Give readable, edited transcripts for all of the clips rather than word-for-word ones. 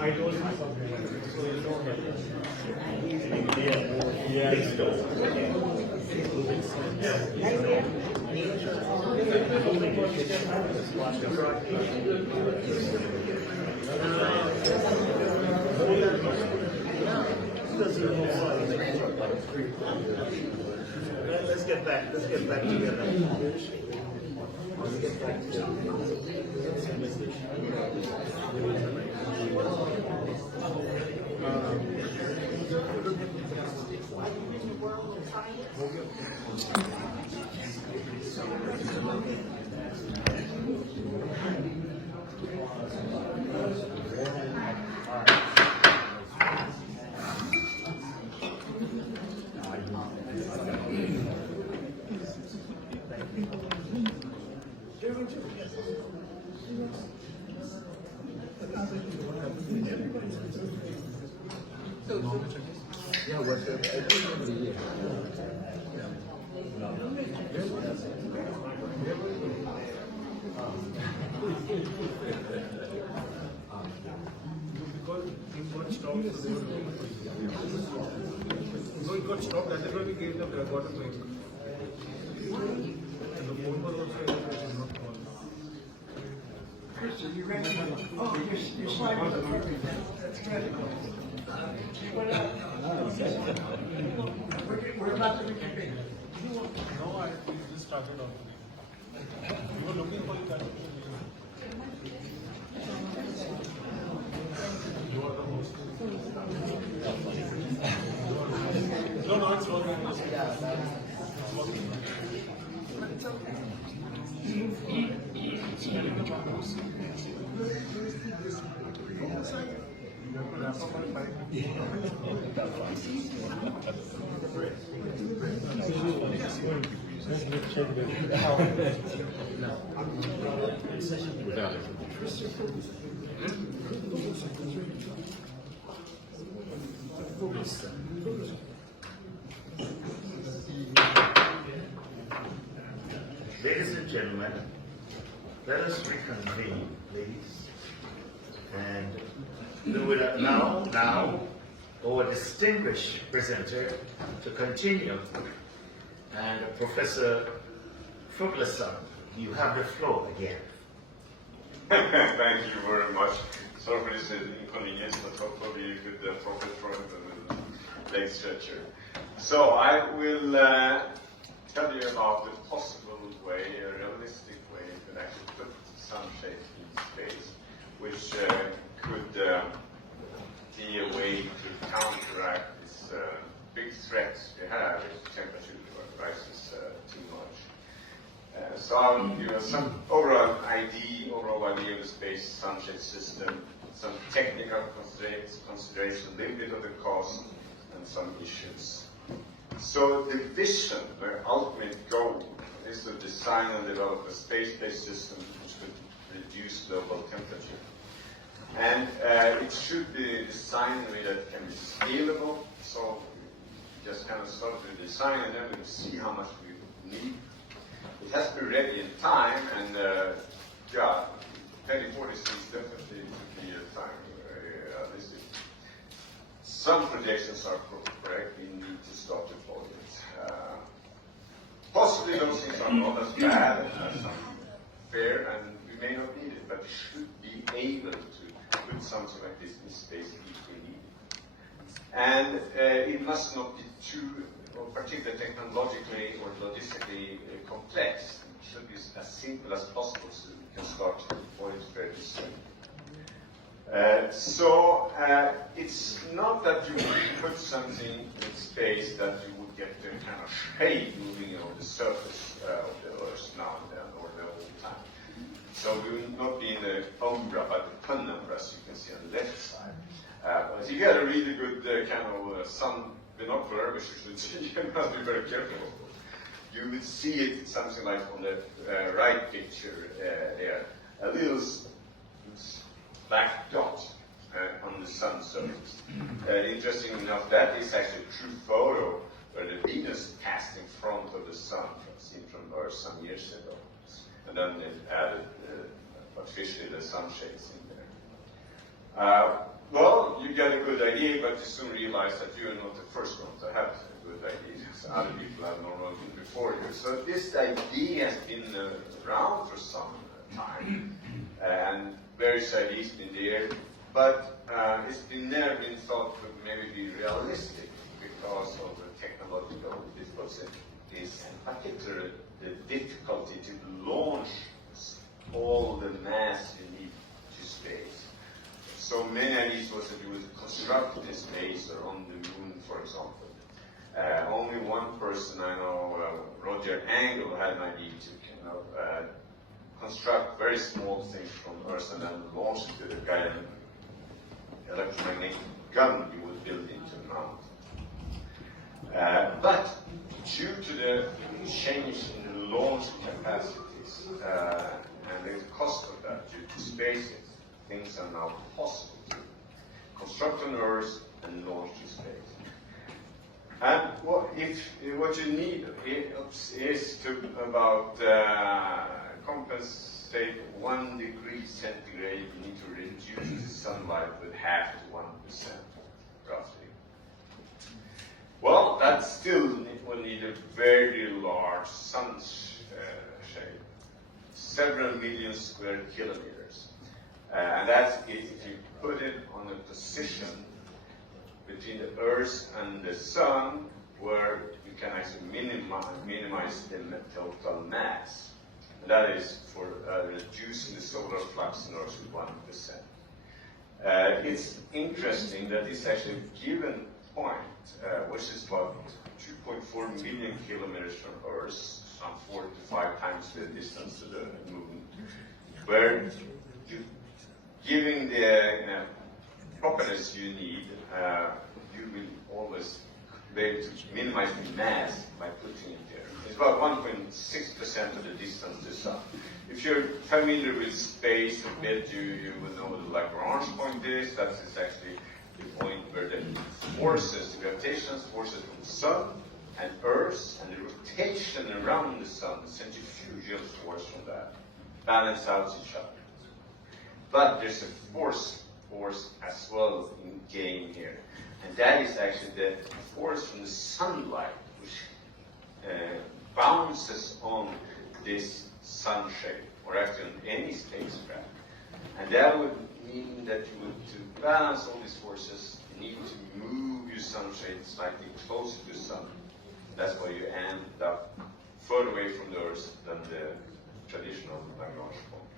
I told him something, so you know Let's get back together. Let's get back it got stopped, and that's why we gave the got a break. And the phone was also not called. Christian, you ready? Oh, you're sliding the perfect. That's good. We're about to reconvene. No, I just started off. You were looking for it. You are the host. No, it's working. It's working. It's okay. Ladies and gentlemen, let us reconvene, please. And we will now our distinguished presenter to continue. And Professor Fuglesson, you have the floor again. Thank you very much. Sorry for this inconvenience, but hopefully you could focus for the leg stretcher. So I will tell you about the possible way, a realistic way, you can actually put some shape in space, which could be a way to counteract this big threat we have if temperature rises too much. So I'll give you some overall idea of the space sunshade system, some technical consideration, a little bit of the cost, and some issues. So the vision, the ultimate goal, is to design and develop a space-based system which could reduce global temperature. And it should be designed in a way that can be scalable, so just kind of start with the design and then we'll see how much we need. It has to be ready in time, and 2046 definitely should be a time realistic. Some projections are correct, we need to start deploying it. Possibly those things are not as bad as some fair, and we may not need it, but we should be able to put something like this in space if we need it. And it must not be too, or particularly technologically or logistically complex. It should be as simple as possible so we can start to deploy it very soon. It's not that you put something in space that you would get the kind of shape moving on the surface of the Earth now and then, or the whole time. So we will not be in the umbra, but the penumbra, as you can see on the left side. But if you get a really good kind of sun binocular, which you should see, you must be very careful, of course. You will see it something like on the right picture there. A little black dot on the sun surface. Interesting enough, that is actually a true photo where the Venus passed in front of the sun, seen from Earth some years ago. And then they added artificially the sunshades in there. Well, you get a good idea, but you soon realize that you are not the first one to have a good idea. Other people have normally been before you. So this idea has been around for some time, and various ideas been there, but it's never been thought to maybe be realistic because of the technological difficulties, in particular the difficulty to launch all the mass you need to space. So many ideas was that you would construct this base on the moon, for example. Only one person I know, Roger Angle, had an idea to construct very small things from Earth and then launch it with a kind of electromagnetic gun you would build into the mountain. But due to the change in the launch capacities and the cost of that due to space, things are now possible to construct on Earth and launch to space. And what you need is to about compensate 1 degree centigrade. You need to reduce the sunlight with half to 1%, roughly. Well, that still will need a very large sunshade, several million square kilometers. And that's if you put it on a position between the Earth and the Sun where you can actually minimize the total mass. And that is for reducing the solar flux in Earth with 1%. It's interesting that it's actually a given point, which is about 2.4 million kilometers from Earth, some 4 to 5 times the distance to the moon, where giving the properties you need, you will always be able to minimize the mass by putting it there. It's about 1.6% of the distance to the Sun. If you're familiar with space a bit, you will know what the Lagrange point is. That is actually the point where the forces, the gravitational forces from the Sun and Earth, and the rotation around the Sun, the centrifugal force from that, balance out each other. But there's a force as well in game here. And that is actually the force from the sunlight, which bounces on this sunshade, or actually on any spacecraft. And that would mean that you would, to balance all these forces, you need to move your sunshade slightly closer to the sun. That's why you end up further away from the Earth than the traditional Lagrange point.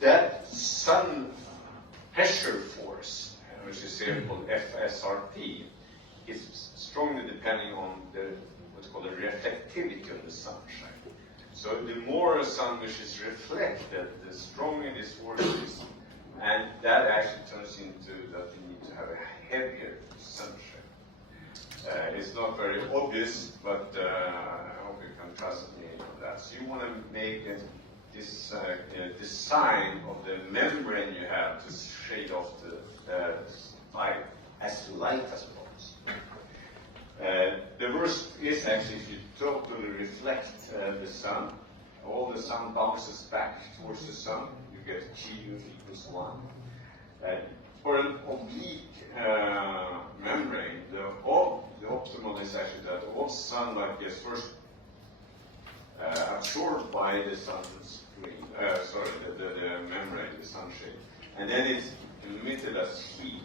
That sun pressure force, which is here called FSRP, is strongly depending on what's called the reflectivity of the sunshine. So the more a sun which is reflected, the stronger this force is, and that actually turns into that you need to have a heavier sunshine. It's not very obvious, but I hope you can trust me on that. So you want to make this design of the membrane you have to shade off the light as light as possible. The worst is actually if you totally reflect the sun, all the sun bounces back towards the sun, you get Q equals 1. For an oblique membrane, the optimal is actually that all sunlight gets first absorbed by the sun's the membrane, the sunshade, and then it's emitted as heat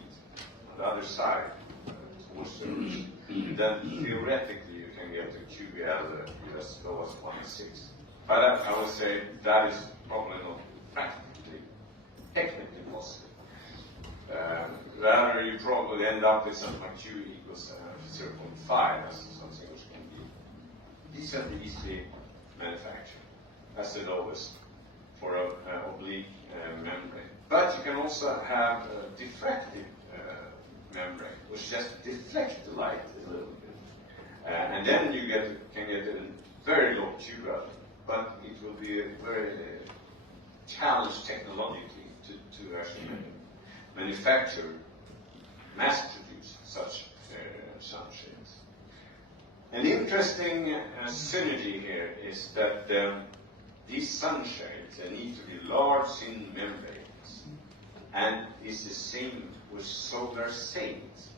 on the other side towards the Earth. And then theoretically you can get a QBL as low as 0.6. But I would say that is probably not technically possible. Rather, you probably end up with something like Q equals 0.5 as something which can be decently easily manufactured. That's the lowest for an oblique membrane. But you can also have a diffractive membrane, which just deflects the light a little bit. And then you can get a very low QL, but it will be a very challenge technologically to actually manufacture, mass produce such sunshades. An interesting synergy here is that these sunshades need to be large in membranes, and it's the same with solar sails.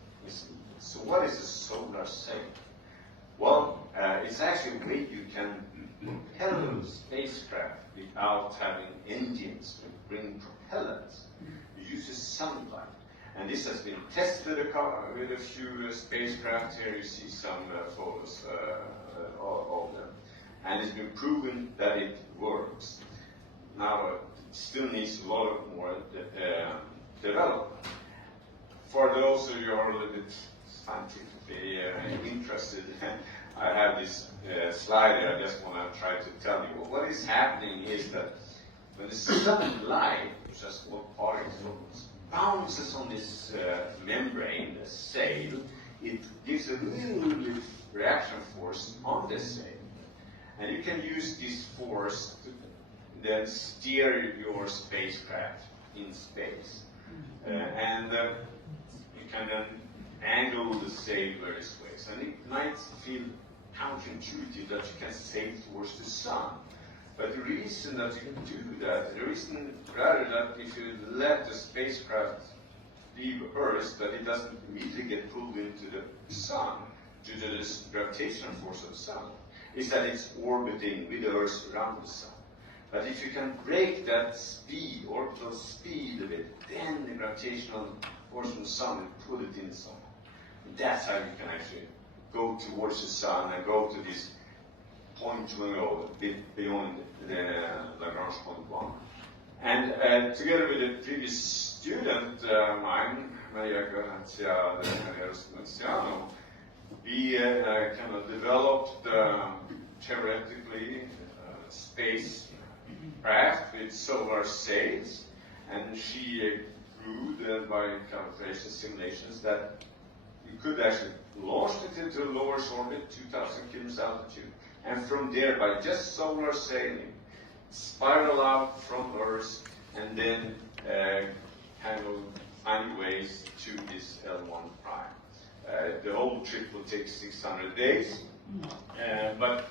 So what is a solar sail? Well, it's actually a way you can propel spacecraft without having engines to bring propellants. You use the sunlight. And this has been tested with a few spacecraft. Here you see some photos of them. And it's been proven that it works. Now it still needs a lot of more development. For those of you who are a little bit scientifically interested, I have this slide here. I just want to try to tell you. What is happening is that when the sunlight, which is small particles, bounces on this membrane, the sail, it gives a little reaction force on the sail. And you can use this force to then steer your spacecraft in space. And you can then angle the sail various ways. And it might feel counterintuitive that you can sail towards the sun. But the reason that you can do that, the reason rather that if you let the spacecraft leave Earth, that it doesn't immediately get pulled into the sun due to this gravitational force of the sun, is that it's orbiting with the Earth around the sun. But if you can break that speed, orbital speed a bit, then the gravitational force from the sun will pull it in the sun. And that's how you can actually go towards the sun and go to this point 20, a bit beyond the Lagrange point 1. And together with a previous student mine, Maria Grazia Marciano, we kind of developed theoretically spacecraft with solar sails, and she proved by calculation simulations that you could actually launch it into a lower orbit, 2,000 kilometers altitude, and from there, by just solar sailing, spiral out from Earth, and then kind of find ways to this L1 prime. The whole trip will take 600 days, but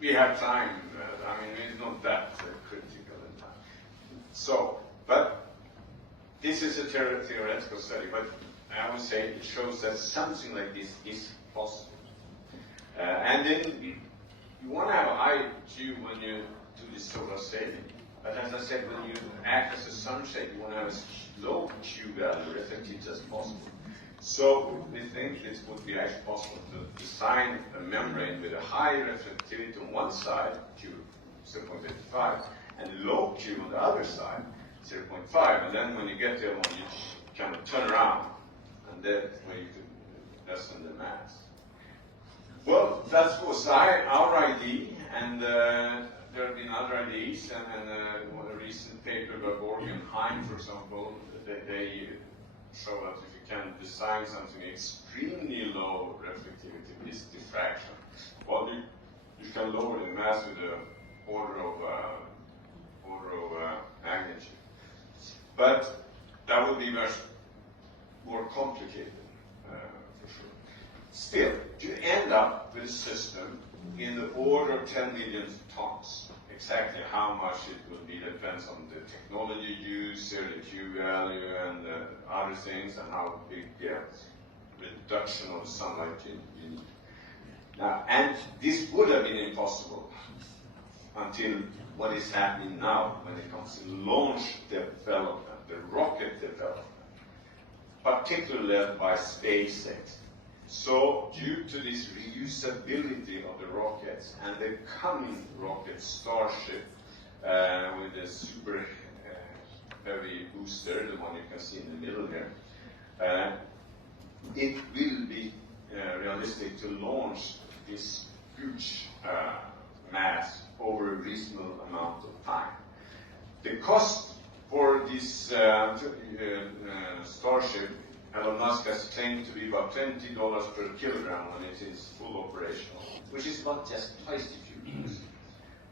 we have time. I mean, it's not that critical in time. So, but this is a theoretical study, but I would say it shows that something like this is possible. And then you want to have a high Q when you do this solar sailing. But as I said, when you act as a sunshade, you want to have as low Q value, reflectivity as possible. So we think it would be actually possible to design a membrane with a high reflectivity on one side, Q 0.85, and low Q on the other side, 0.5. And then when you get there, you kind of turn around, and that way you could lessen the mass. Well, that was our idea, and there have been other ideas, and a recent paper by Borg and Heim, for example, they show that if you can design something extremely low reflectivity with this diffraction, well, you can lower the mass with the order of magnitude. But that would be much more complicated, for sure. Still, you end up with a system in the order of 10 million tons. Exactly how much it will be depends on the technology used, the Q value, and other things, and how big the reduction of sunlight you need. Now, and this would have been impossible until what is happening now when it comes to launch development, the rocket development, particularly led by SpaceX. So due to this reusability of the rockets and the coming rocket Starship with the super heavy booster, the one you can see in the middle here, it will be realistic to launch this huge mass over a reasonable amount of time. The cost for this Starship, Elon Musk has claimed to be about $20 per kilogram when it is full operational, which is about just twice the fuel.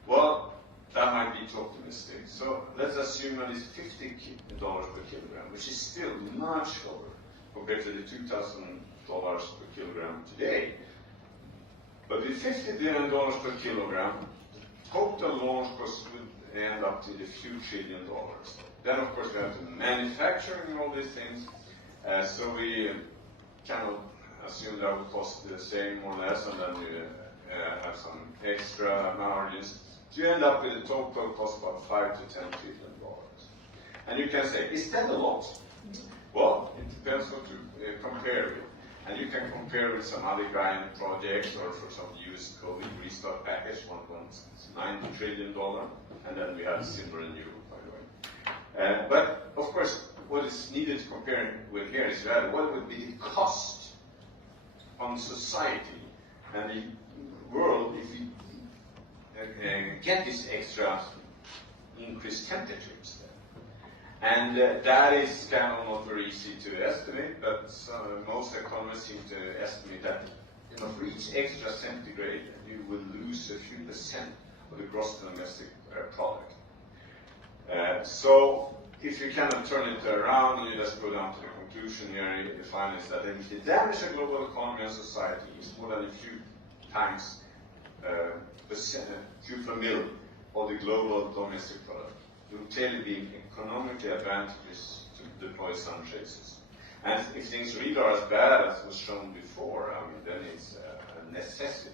Well, that might be too optimistic. So let's assume that it's $50 per kilogram, which is still much lower compared to the $2,000 per kilogram today. But with $50 per kilogram, the total launch cost would end up to a few $1 trillion. Then, of course, we have to manufacturing all these things. So we cannot assume that would cost the same or less, and then we have some extra margins. So you end up with a total cost of about $5 to $10 trillion. And you can say, is that a lot? Well, it depends what you compare with. And you can compare with some other kind of projects, or for some US COVID restart package, $1.9 trillion, and then we have similar in Europe, by the way. But of course, what is needed to compare with here is that what would be the cost on society and the world if we get this extra increased temperatures. And that is kind of not very easy to estimate, but most economists seem to estimate that for each extra centigrade, you will lose a few percent of the gross domestic product. So if you kind of turn it around and you just go down to the conclusion here, you find is that if you damage the global economy and society, it's more than a few times few per mil of the global domestic product. It will clearly be economically advantageous to deploy sunshade systems. And if things really are as bad as was shown before, I mean, then it's a necessity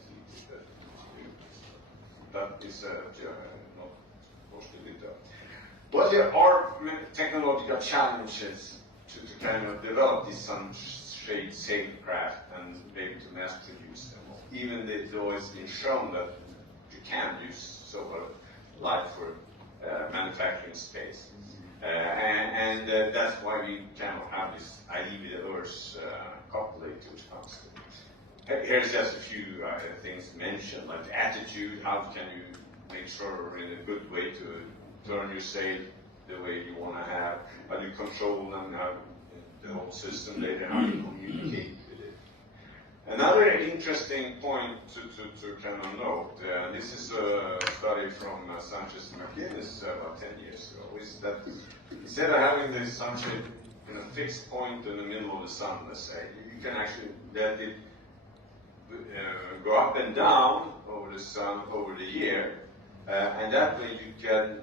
to do this. That is not possibly done. But there are technological challenges to kind of develop these sunshade safecraft and be able to mass produce them. Even though it's been shown that you can use solar light for manufacturing space. And that's why we cannot have this ID with the Earth's calculator which comes to it. Here's just a few things mentioned, like attitude, how can you make sure in a good way to turn your sail the way you want to have, how do you control them, how the whole system later, how you communicate with it. Another interesting point to kind of note, this is a study from Sanchez McInnes about 10 years ago, is that instead of having the sunshade in a fixed point in the middle of the sun, let's say, you can actually let it go up and down over the sun over the year, and that way you can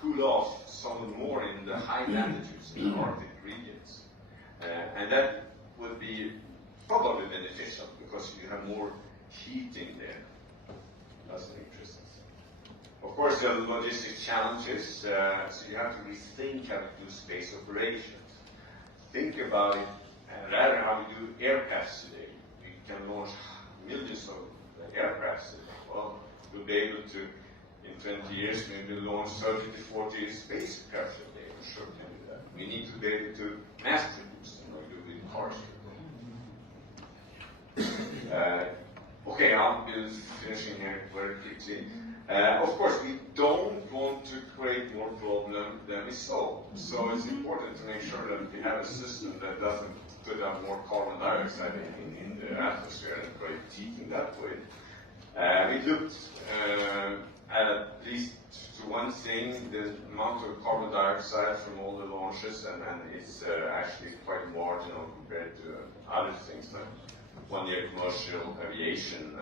cool off somewhat more in the high latitudes in the Arctic regions. And that would be probably beneficial because you have more heating there. That's an interesting thing. Of course, there are logistic challenges, so you have to rethink how to do space operations. Think about it, rather how we do aircrafts today. You can launch millions of aircrafts today. Well, we'll be able to, in 20 years, maybe launch 30 to 40 spacecraft a day. I'm sure we can do that. We need to be able to mass produce them like we do with cars. Okay, I'll be finishing here very quickly. Of course, we don't want to create more problem than we solve. So it's important to make sure that we have a system that doesn't put out more carbon dioxide in the atmosphere and create heating that way. We looked at least to one thing, the amount of carbon dioxide from all the launches, and it's actually quite marginal compared to other things like one-year commercial aviation,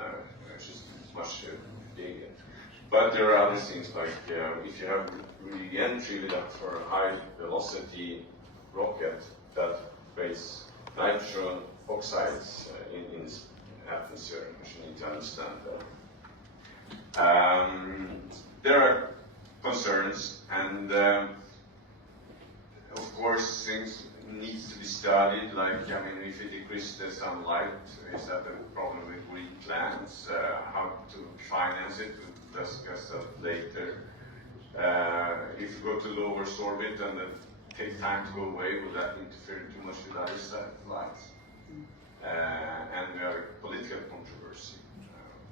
which is much bigger. But there are other things like if you have re-entry with that for a high-velocity rocket that creates nitrogen oxides in its atmosphere, which you need to understand that. There are concerns, and of course things needs to be studied, like, I mean, if it decreases the sunlight, is that a problem with green plants? How to finance it, we'll discuss that later. If you go to low Earth orbit and it takes time to go away, will that interfere too much with other satellites? And we have a political controversy,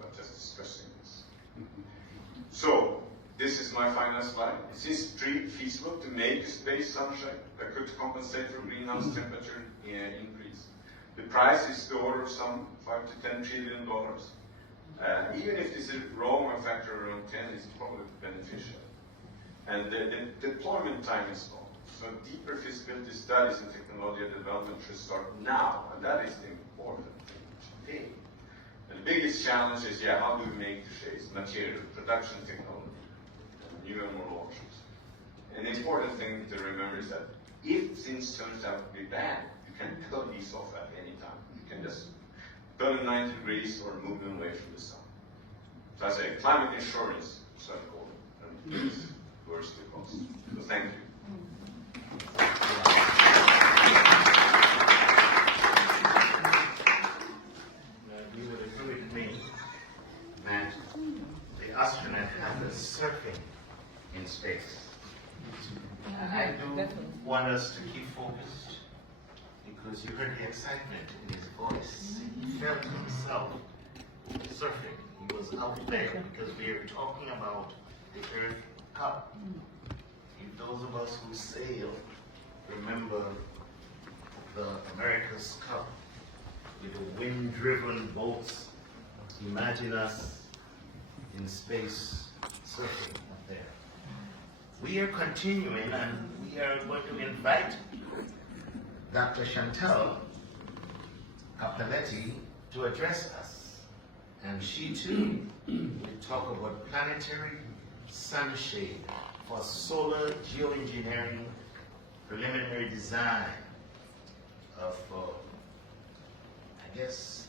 but just discussing this. So, this is my final slide. Is this feasible to make a space sunshine that could compensate for greenhouse temperature increase? The price is the order of some $5 to $10 trillion. Even if this is wrong, a factor around 10 is probably beneficial. And the deployment time is long. So deeper feasibility studies and technology development should start now, and that is the important thing today. And the biggest challenge is, how do we make the shapes, material, production technology, new and more options. An important thing to remember is that if things turns out to be bad, you can cut these off at any time. You can just turn them 90 degrees or move them away from the sun. So I say climate insurance, so I call it, and it's worse the cost. So thank you. You would agree with me that the astronaut has a surfing in space. I do want us to keep focused because you heard the excitement in his voice. He felt himself surfing. He was out there because we are talking about the Earth Cup. If those of us who sail remember the America's Cup with the wind-driven boats, imagine us in space surfing up there. We are continuing and we are going to invite Dr. Chantal Cappelletti to address us. And she too will talk about planetary sunshade for solar geoengineering preliminary design of, I guess,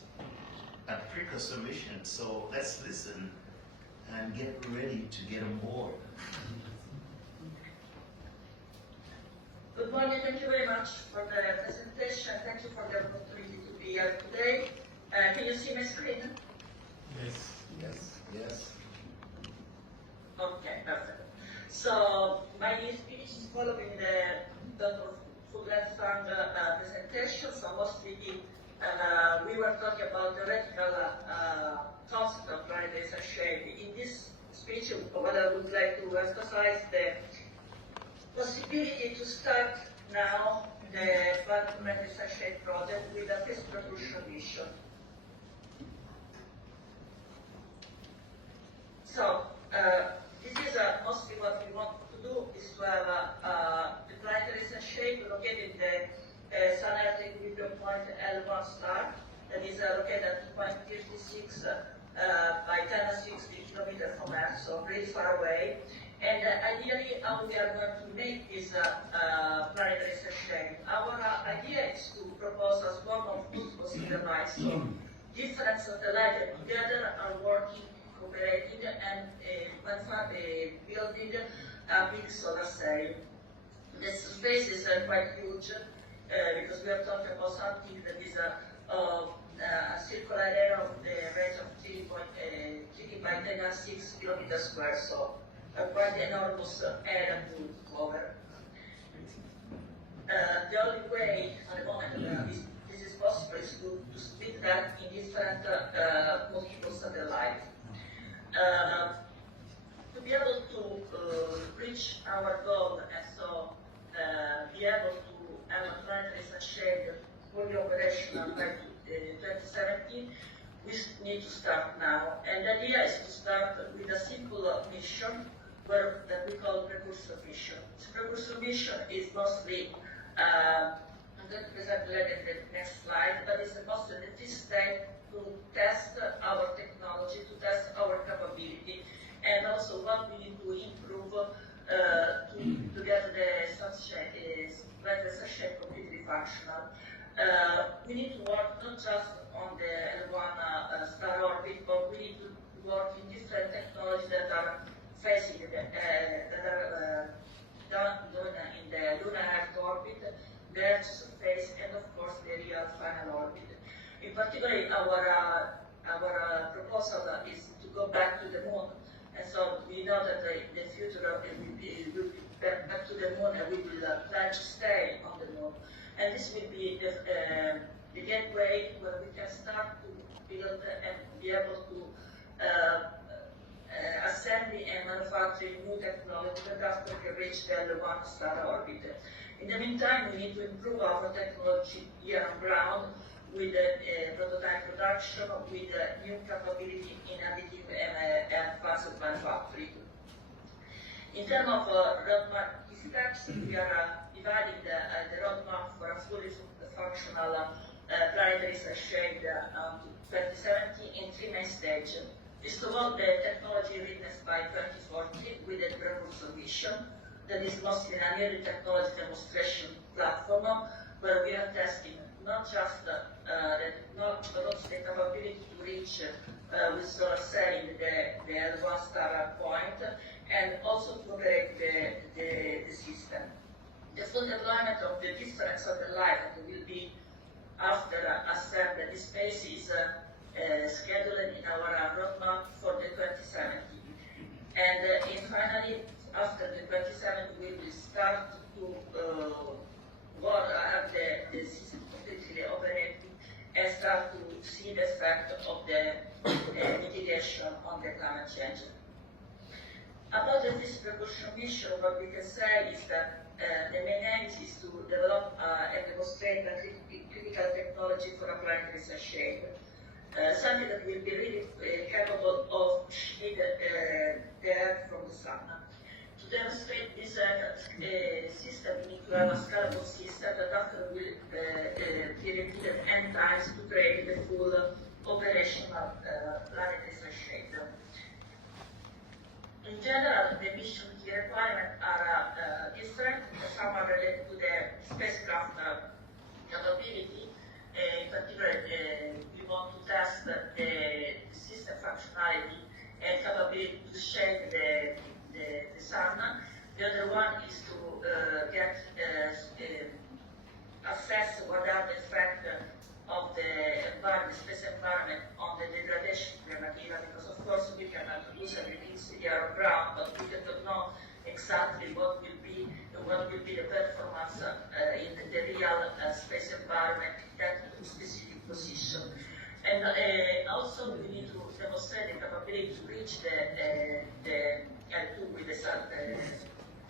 a precursor mission. So let's listen and get ready to get on board. Good morning, thank you very much for the presentation. Thank you for the opportunity to be here today. Can you see my screen? Yes. Yes. Okay, perfect. So my speech is following the Dr. Fulgent Fund presentation. So mostly we were talking about theoretical concept of planetary sunshade. In this speech, what I would like to emphasize the possibility to start now the planetary sunshade project with a first propulsion mission. So this is mostly what we want to do is to have the planetary sunshade located in the Sun Earth equilibrium point L1 star that is located at 2.56 by 1060 kilometers from Earth, so pretty far away. And ideally, how we are going to make this planetary sunshade. Our idea is to propose a swarm of multiple satellites. So different satellites together are working, cooperating, and building a big solar cell. The space is quite huge because we are talking about something that is a circular area of the range of 3 by 10.6 kilometers square. So quite enormous area to cover. The only way at the moment this is possible is to split that in different multiple satellites. To be able to reach our goal and so be able to have a planetary sunshade fully operational by 2017, we need to start now. And the idea is to start with a simple mission that we call precursor mission. This precursor mission is mostly, I'm going to present later in the next slide, but it's mostly the first step to test our technology, to test our capability, and also what we need to improve to get the planetary sunshade completely functional. We need to work not just on the L1 star orbit, but we need to work in different technologies that are facing that are done in the lunar Earth orbit, the Earth's surface, and of course the real final orbit. In particular, our proposal is to go back to the moon, and so we know that the future will be back to the moon, and we will plan to stay on the moon. And this will be the gateway where we can start to build and be able to assembly and manufacturing new technology that after we reach the L1 star orbit. In the meantime, we need to improve our technology here on ground with prototype production, with new capability in additive and advanced manufacturing. In terms of roadmap steps, we are dividing the roadmap for a fully functional planetary shade 2070 in 3 main stages. First of all, the technology readiness by 2040 with the precursor mission that is mostly an early technology demonstration platform where we are testing not just the technology but also the capability to reach with solar cell the L1 star point and also to operate the system. The full deployment of the different satellites that will be after assembled in space is scheduled in our roadmap for the 2070. And finally, after the 2070, we will start to have the system completely operating and start to see the effect of the mitigation on the climate change. About this precaution mission, what we can say is that the main aim is to develop and demonstrate a critical technology for a planetary shade. Something that will be really capable of shade the Earth from the Sun. To demonstrate this system, we need to have a scalable system that after will be repeated n times to create the full operational planetary shade. In general, the mission key requirements are different. Some are related to the spacecraft capability. In particular, we want to test the system functionality and capability to shade the sun. The other one is to assess what are the effects of the environment, space environment on the degradation of the material, because of course we cannot produce everything here on ground, but we don't know exactly what will be the performance in the real space environment at a specific position. And also we need to demonstrate the capability to reach the L2 with the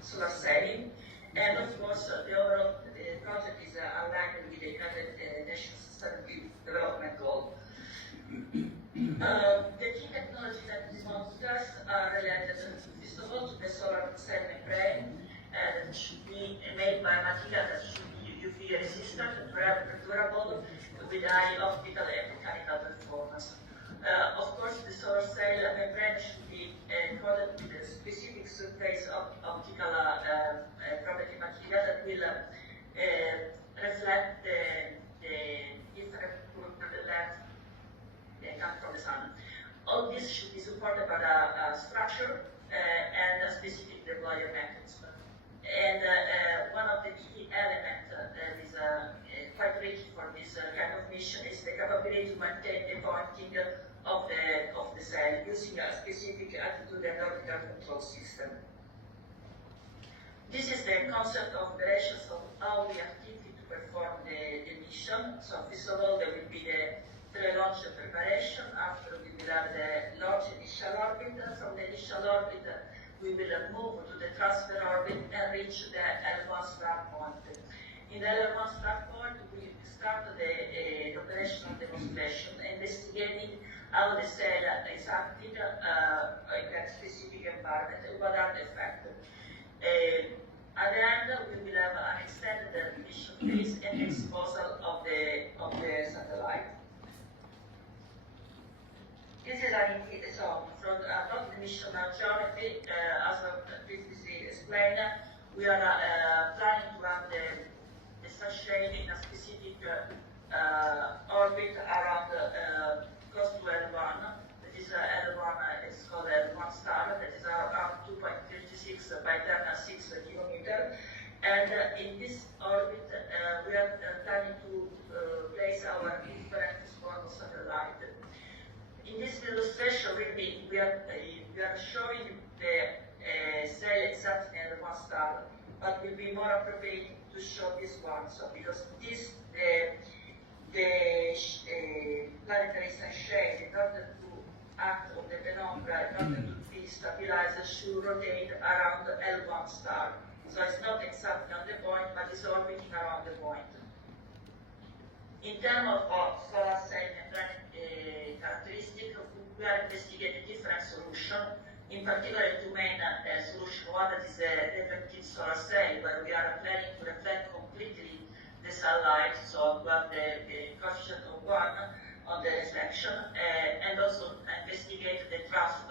solar cell. And of course, the overall project is aligned with the United Nations Sustainable Development Goal. The key technology that we want to test are related, first of all, to the solar cell membrane that should be made by material that should be UV resistant, durable, with high optical and mechanical performance. Of course, the solar cell membrane should be coated with a specific surface optical property material that will reflect the different length that come from the sun. All this should be supported by a structure and a specific deployer mechanism. And one of the key elements that is quite rich for this kind of mission is the capability to maintain the pointing of the cell using a specific attitude and orbital control system. This is the concept of operations of how we are thinking to perform the mission. So first of all, there will be the pre-launch preparation. After we will have the launch initial orbit. From the initial orbit, we will move to the transfer orbit and reach the L1 start point. In the L1 start point, we start the operational demonstration, investigating how the cell is acting in that specific environment and what are the effects. At the end, we will have an extended mission phase and exposure of the satellite. This is an so from about the mission geometry, as I previously explained, we are planning to have the sunshade in a specific orbit around close to L1. That is L1 is called L1 star. That is around 2.56 by 10.6 kilometers. And in this orbit, we are planning to place our different small satellite. In this illustration, really, we are showing the cell exactly at one star, but will be more appropriate to show this one. So because this the planetary sunshade, in order to act on the penumbra, in order to be stabilized, should rotate around the L1 star. So it's not exactly on the point, but it's orbiting around the point. In terms of solar cell membrane characteristic, we are investigating different solutions. In particular, two main solutions. One that is a reflective solar cell, where we are planning to reflect completely the sunlight, so we have the coefficient of 1 on the reflection, and also investigate the draft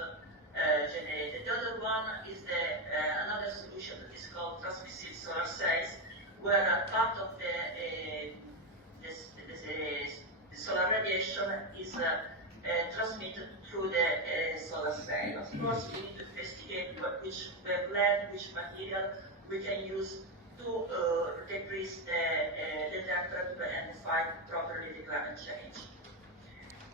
generated. The other one is another solution that is called transmissive solar cells, where part of the solar radiation is transmitted through the solar cell. Of course, we need to investigate which wavelength, which material we can use to decrease the temperature and fight properly the climate change.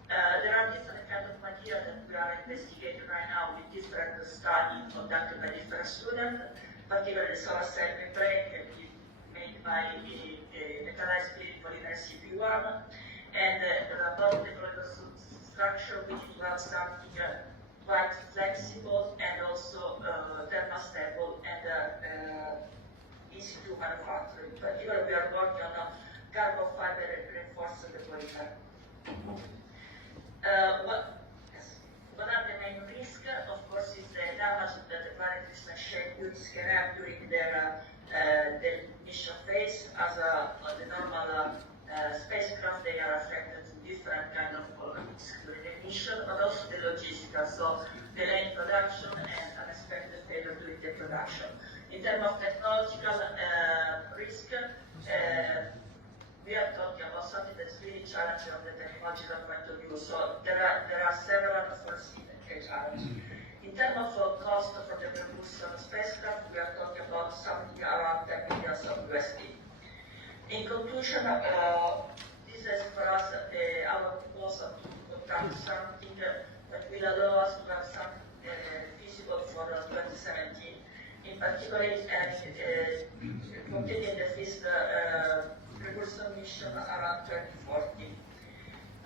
There are different kinds of material that we are investigating right now with different studies conducted by different students. Particularly, the solar cell membrane can be made by metallized polymer CP1, and about the molecular structure, we need to have something quite flexible and also thermostable and easy to manufacture. In particular, we are working on a carbon fiber reinforced polymer. What are the main risks? Of course, is the damage that the planet crystal shaped units can have during their initial phase. As the normal spacecraft, they are affected to different kind of risks during the mission, but also the logistical, so delay in production and unexpected failure during the production. In terms of technological risk, we are talking about something that's really challenging from the technological point of view. So there are several unforeseen challenges. In terms of cost for the propulsion spacecraft, we are talking about something around 10 million USD. In conclusion, this is for us our proposal to conduct something that will allow us to have something feasible for 2017. In particular, completing the first propulsion mission around 2040.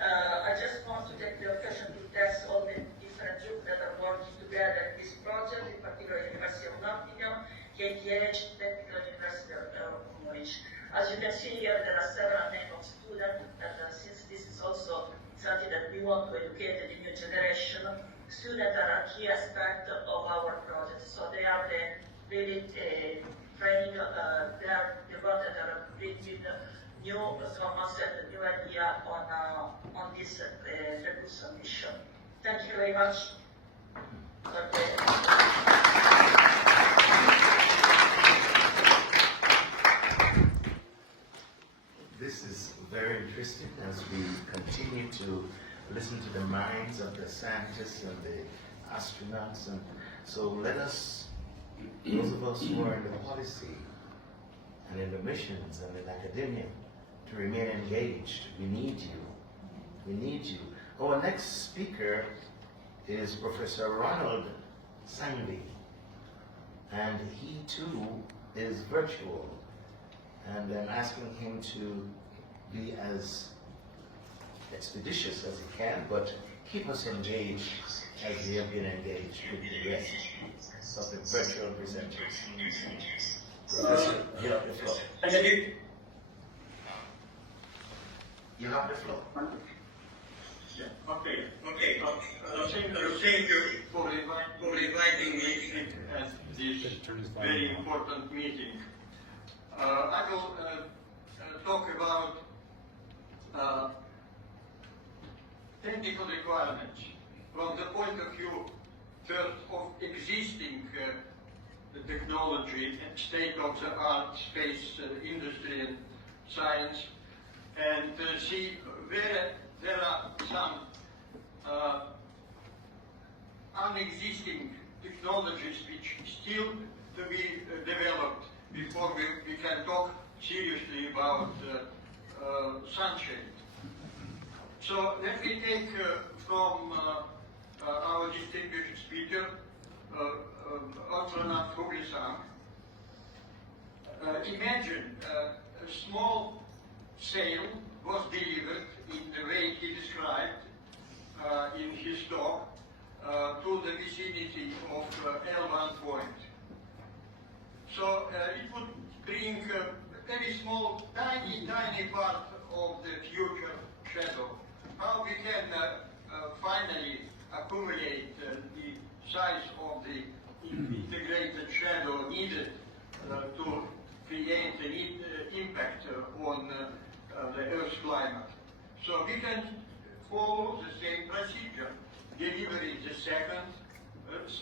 I just want to take the occasion to test all the different groups that are working together in this project, in particular University of Nottingham, KTH, Technical University of Cambridge. As you can see here, there are several names of students, and since this is also something that we want to educate the new generation, students are a key aspect of our project. So they are the really training, they are the ones that are bringing new concept, new idea on this propulsion mission. Thank you very much. This is very interesting as we continue to listen to the minds of the scientists and the astronauts. And so let us, those of us who are in the policy and in the missions and in academia, to remain engaged. We need you. We need you. Our next speaker is Professor Ronald Sangley, and he too is virtual. And I'm asking him to be as expeditious as he can, but keep us engaged as we have been engaged with the rest of the virtual presenters. Professor, you have the floor. You have the floor. Okay. Thank you for inviting me at this very important meeting. I will talk about technical requirements from the point of view first of existing technology and state-of-the-art space industry and science, and see where there are some unexisting technologies which still to be developed before we can talk seriously about sunshade. So let me take from our distinguished speaker, astronaut Fuglesang. Imagine a small sail was delivered in the way he described in his talk to the vicinity of L1 point. So it would bring a very small, tiny part of the future shadow. How we can finally accumulate the size of the integrated shadow needed to create an impact on the Earth's climate. So we can follow the same procedure. Delivery the second,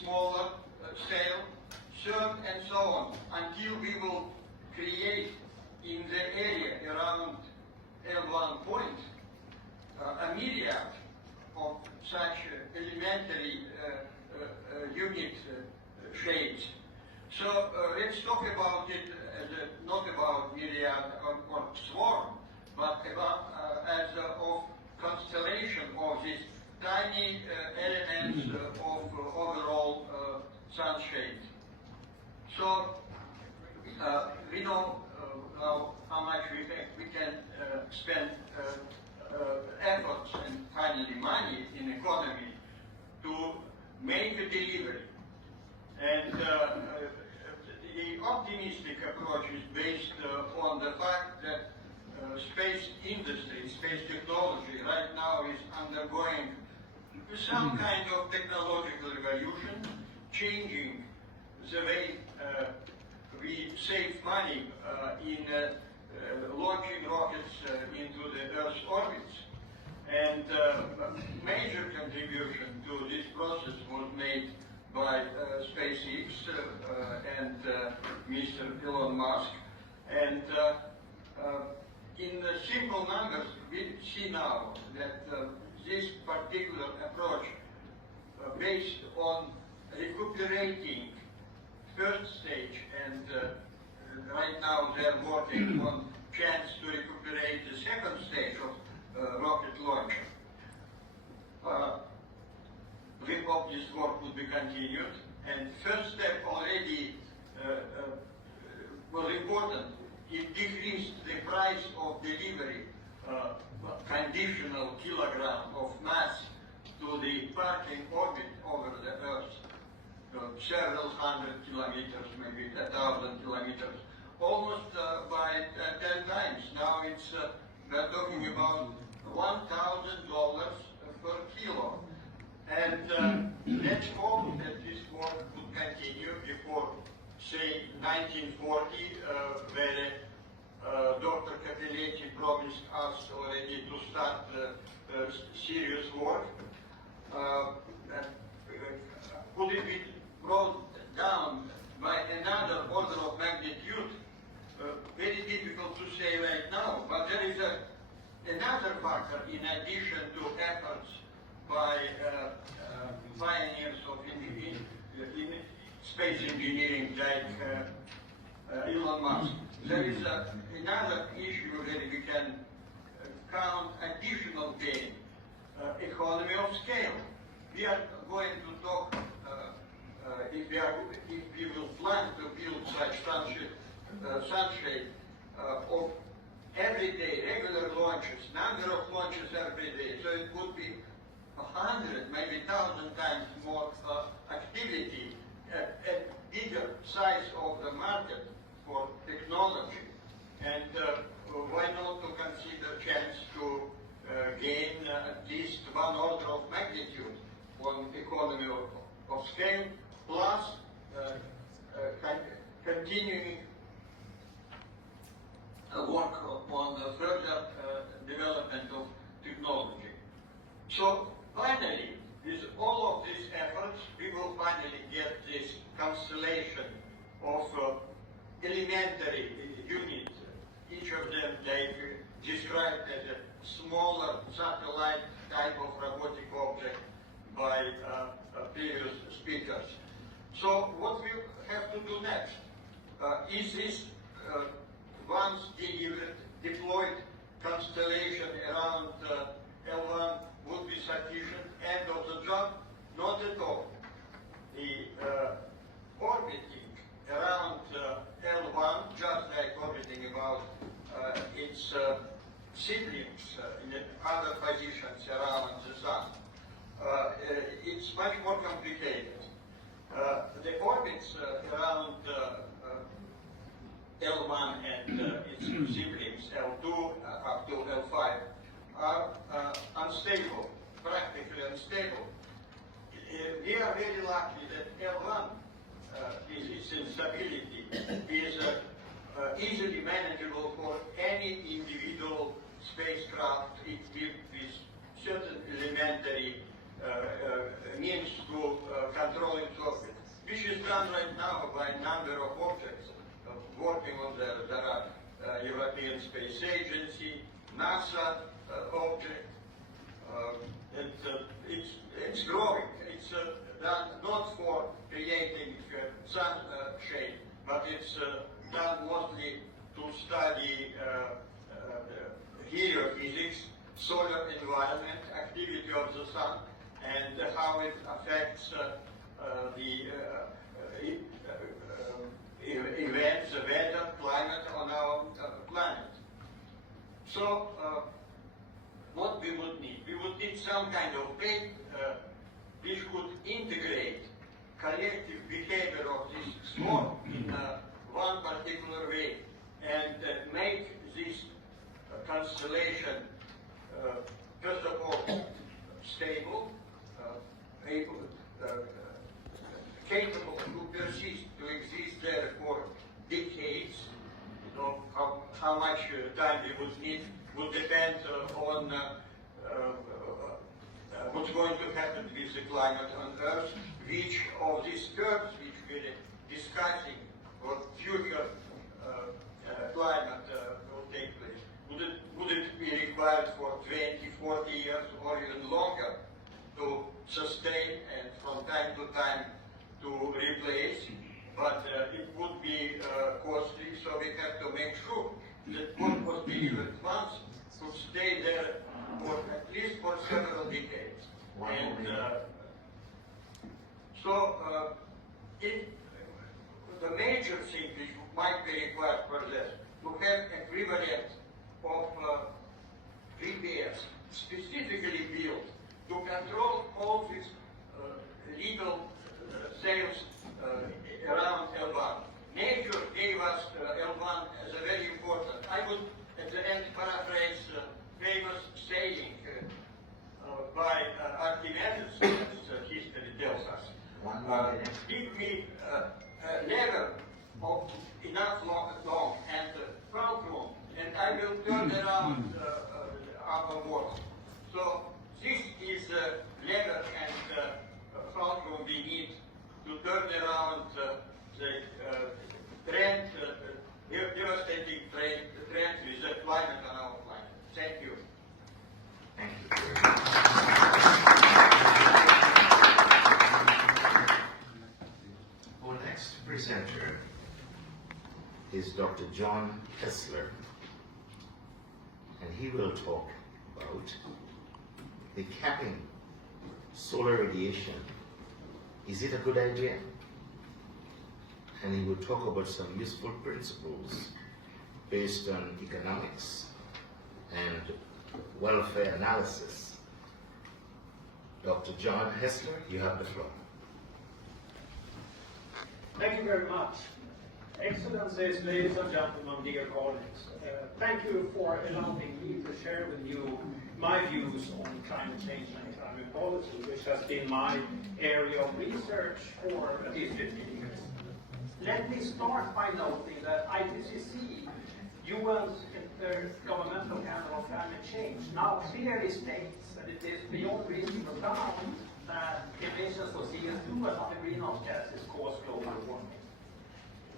smaller scale, third, and so on, until we will create in the area around L1 point a myriad of such elementary unit shapes. So let's talk about it as not about myriad or swarm, but about as of constellation of these tiny elements of overall sunshade. So we know now how much we can spend efforts and finally money in economy to make a delivery. And the optimistic approach is based on the fact that space industry, space technology right now is undergoing some kind of technological revolution, changing the way we save money in launching rockets into the Earth's orbits. And major contribution to this process was made by SpaceX and Mr. Elon Musk. And in simple numbers, we see now that this particular approach based on recuperating first stage, and right now they're working on chance to recuperate the second stage of rocket launch. We hope this work will be continued, and first step already was important. It decreased the price of delivery, conditional kilogram of mass to the parking orbit over the Earth. Several hundred kilometers, maybe 1,000 kilometers, almost by 10 times. Now it's, we're talking about $1,000 per kilo. And let's hope that this work would continue before, say, 1940, where Dr. Capelletti promised us already to start serious work. Could it be brought down by another order of magnitude? Very difficult to say right now, but there is another factor in addition to efforts by pioneers of in space engineering like Elon Musk. There is another issue that we can count additional gain, economy of scale. We are going to talk, if we will plan to build such sunshade of everyday, regular launches, number of launches every day, so it would be 100, maybe 1,000 times more activity at bigger size of the market for technology. And why not to consider chance to gain at least one order of magnitude on economy of scale, plus continuing work on the further development of technology. So finally, with all of these efforts, we will finally get this constellation of elementary units, each of them like described as a smaller satellite type of robotic object by previous speakers. So what we have to do next is this once deployed constellation around L1 would be sufficient end of the job? Not at all. The orbiting around L1, just like orbiting about its siblings in other positions around the Sun, it's much more complicated. The orbits around L1 and its siblings, L2 up to L5, are unstable, practically unstable. We are very lucky that L1, its instability, is easily manageable for any individual spacecraft with certain elementary means to control its orbit, which is done right now by a number of objects working on there. There are European Space Agency, NASA object. It's growing. It's done not for creating sunshade, but it's done mostly to study heliophysics, solar environment, activity of the sun, and how it affects the events, the weather, climate on our planet. So, what we would need? We would need some kind of way which could integrate collective behavior of this swarm in one particular way and make this constellation, first of all, stable, capable to persist, to exist there for decades. You know, how much time we would need would depend on what's going to happen with the climate on Earth, which of these terms which we're discussing, or future climate will take place. Would it be required for 20, 40 years or even longer to sustain and from time to time to replace? But it would be costly, so we have to make sure that what was delivered once would stay there for at least for several decades. And the major thing which might be required for this, to have equivalent of repairs specifically built to control all these legal sales around L1. Nature gave us L1 as a very important. I would at the end paraphrase famous saying by Archimedes, as history tells us. Give me a lever of enough long and fulcrum, and I will turn around our world. So this is a lever and fulcrum we need to turn around the trend, devastating trend with the climate on our planet. Thank you. Thank you. Our next presenter is Dr. John Hessler, and he will talk about the capping solar radiation. Is it a good idea? And he will talk about some useful principles based on economics and welfare analysis. Dr. John Hessler, you have the floor. Thank you very much. Excellencies, ladies and gentlemen, dear colleagues, thank you for allowing me to share with you my views on climate change and climate policy, which has been my area of research for at least 50 years. Let me start by noting that IPCC, UN's Intergovernmental Panel on Climate Change, now clearly states that it is beyond reasonable doubt that emissions of CO2 and other greenhouse gases cause global warming.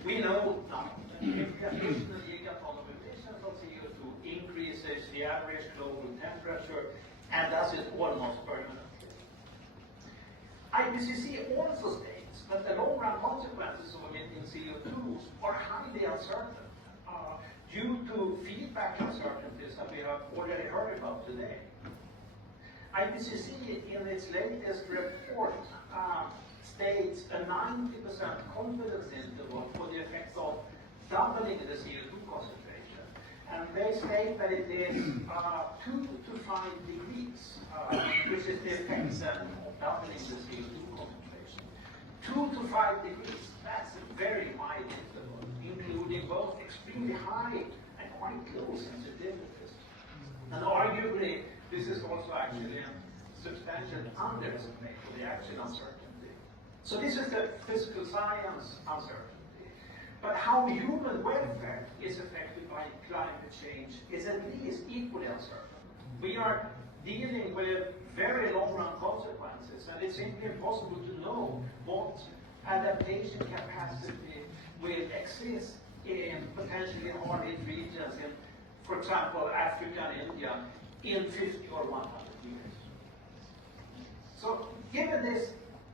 We know now that the additional gigaton of emissions of CO2 increases the average global temperature, and does it almost permanently. IPCC also states that the long-run consequences of emitting CO2 are highly uncertain due to feedback uncertainties that we have already heard about today. IPCC, in its latest report, states a 90% confidence interval for the effects of doubling the CO2 concentration. And they state that it is 2 to 5 degrees, which is the effect then of doubling the CO2 concentration. 2 to 5 degrees, that's a very wide interval, including being both extremely high and quite low sensitivities. And arguably, this is also actually a substantial underestimate of the actual uncertainty. So this is the physical science uncertainty. But how human welfare is affected by climate change is at least equally uncertain. We are dealing with very long-run consequences, and it's simply impossible to know what adaptation capacity will exist in potentially hard-hit regions in, for example, Africa and India in 50 or 100 years. So given this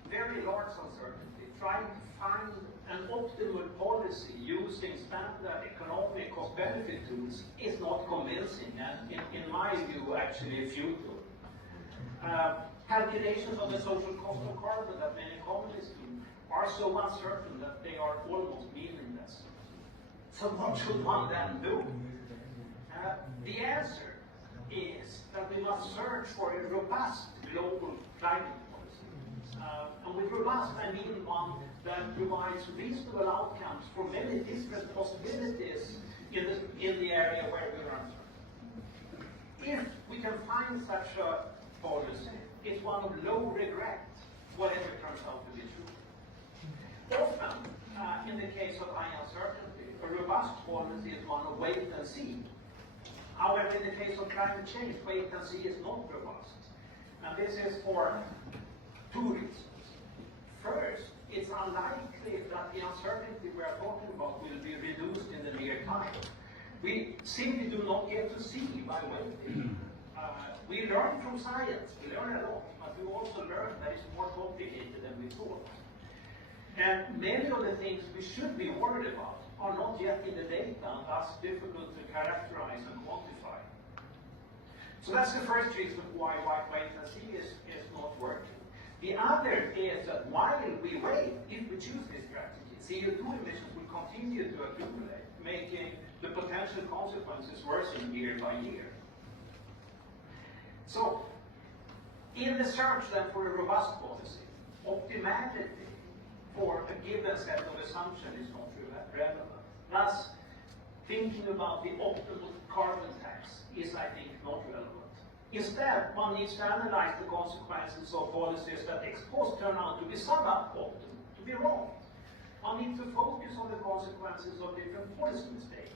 very large uncertainty, trying to find an optimal policy using standard economic cost-benefit tools is not convincing, and in my view, actually futile. Calculations of the social cost of carbon that many economists do are so uncertain that they are almost meaningless. So what should one then do? The answer is that we must search for a robust global climate policy. And with robust, I mean one that provides reasonable outcomes for many different possibilities in the area where we are uncertain. If we can find such a policy, it's one of low regret, whatever turns out to be true. Often, in the case of high uncertainty, a robust policy is one of wait and see. However, in the case of climate change, wait and see is not robust. And this is for two reasons. First, it's unlikely that the uncertainty we are talking about will be reduced in the near time. We simply do not get to see by waiting. We learn from science, we learn a lot, but we also learn that it's more complicated than we thought. And many of the things we should be worried about are not yet in the data and thus difficult to characterize and quantify. So that's the first reason why wait and see is not working. The other is that while we wait, if we choose this strategy, CO2 emissions will continue to accumulate, making the potential consequences worsen year by year. So, in the search then for a robust policy, optimality for a given set of assumptions is not relevant. Thus, thinking about the optimal carbon tax is, I think, not relevant. Instead, one needs to analyze the consequences of policies that ex post turn out to be suboptimal, to be wrong. One needs to focus on the consequences of different policy mistakes.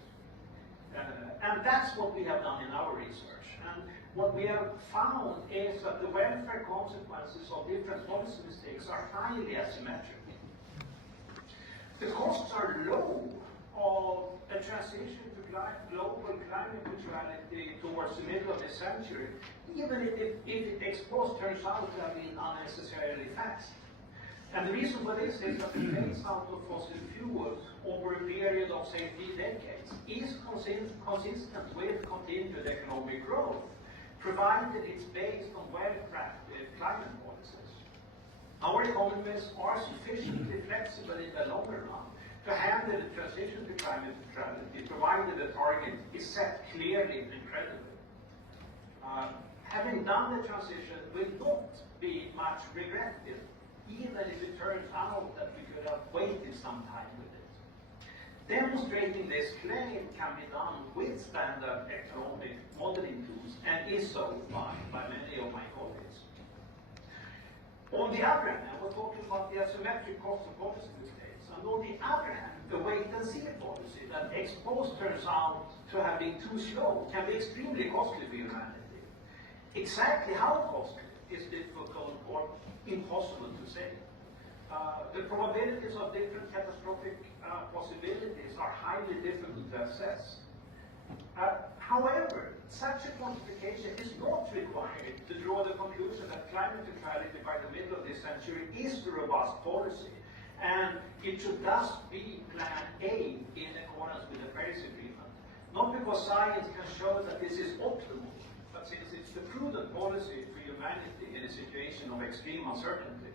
And that's what we have done in our research. And what we have found is that the welfare consequences of different policy mistakes are highly asymmetric. The costs are low of a transition to global climate neutrality towards the middle of the century, even if it ex post turns out to have been unnecessarily fast. And the reason for this is that the phase out of fossil fuels over a period of, say, 3 decades is consistent with continued economic growth, provided it's based on well-crafted climate policies. Our economies are sufficiently flexible in the longer run to handle the transition to climate neutrality, provided the target is set clearly and credibly. Having done the transition will not be much regretted, even if it turns out that we could have waited some time with it. Demonstrating this claim can be done with standard economic modeling tools and is so by many of my colleagues. On the other hand, I was talking about the asymmetric cost of policy mistakes, and on the other hand, the wait-and-see policy that ex post turns out to have been too slow can be extremely costly for humanity. Exactly how costly is difficult or impossible to say. The probabilities of different catastrophic possibilities are highly difficult to assess. However, such a quantification is not required to draw the conclusion that climate neutrality by the middle of this century is the robust policy, and it should thus be Plan A in accordance with the Paris Agreement. Not because science can show that this is optimal, but since it's the prudent policy for humanity in a situation of extreme uncertainty.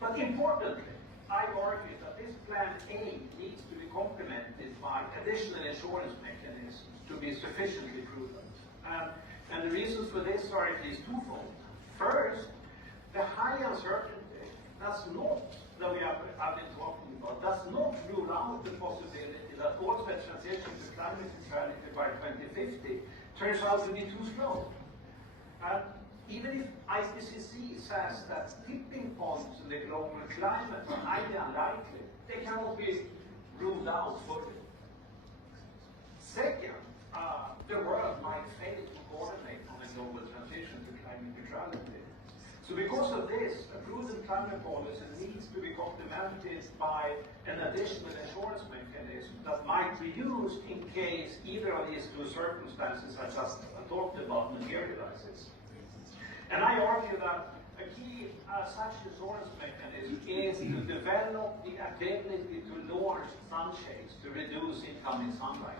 But importantly, I argue that this Plan A needs to be complemented by additional insurance mechanisms to be sufficiently prudent. And the reasons for this are at least twofold. First, the high uncertainty does not that we have been talking about does not rule out the possibility that also a transition to climate neutrality by 2050 turns out to be too slow. Even if IPCC says that tipping points in the global climate are highly unlikely, they cannot be ruled out fully. Second, the world might fail to coordinate on a global transition to climate neutrality. So because of this, a prudent climate policy needs to be complemented by an additional assurance mechanism that might be used in case either of these two circumstances I just talked about materializes. And I argue that a key such assurance mechanism is to develop the ability to launch sunshades to reduce incoming sunlight.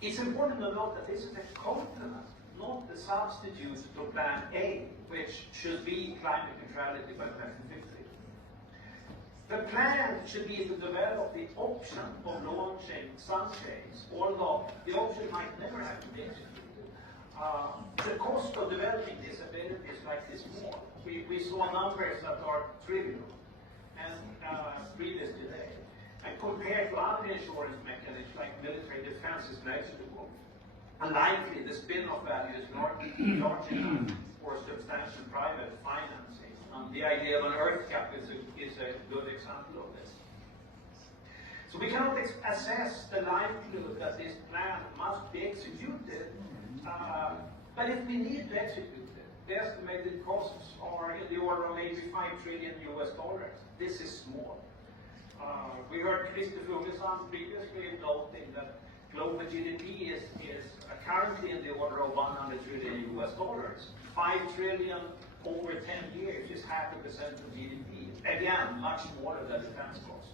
It's important to note that this is a complement, not the substitute to Plan A, which should be climate neutrality by 2050. The plan should be to develop the option of launching sunshades, although the option might never have to be executed. The cost of developing this ability is likely small. We saw numbers that are trivial and previous today. And compared to other insurance mechanisms like military defense is negligible. Unlikely the spin-off value is large enough for substantial private financing. The idea of an earth cap is a good example of this. So we cannot assess the likelihood that this plan must be executed, but if we need to execute it, the estimated costs are in the order of maybe $5 trillion US. This is small. We heard Christopher Fuglesang previously noting that global GDP is currently in the order of $100 trillion US. 5 trillion over 10 years is 0.5% of GDP. Again, much smaller than defense costs.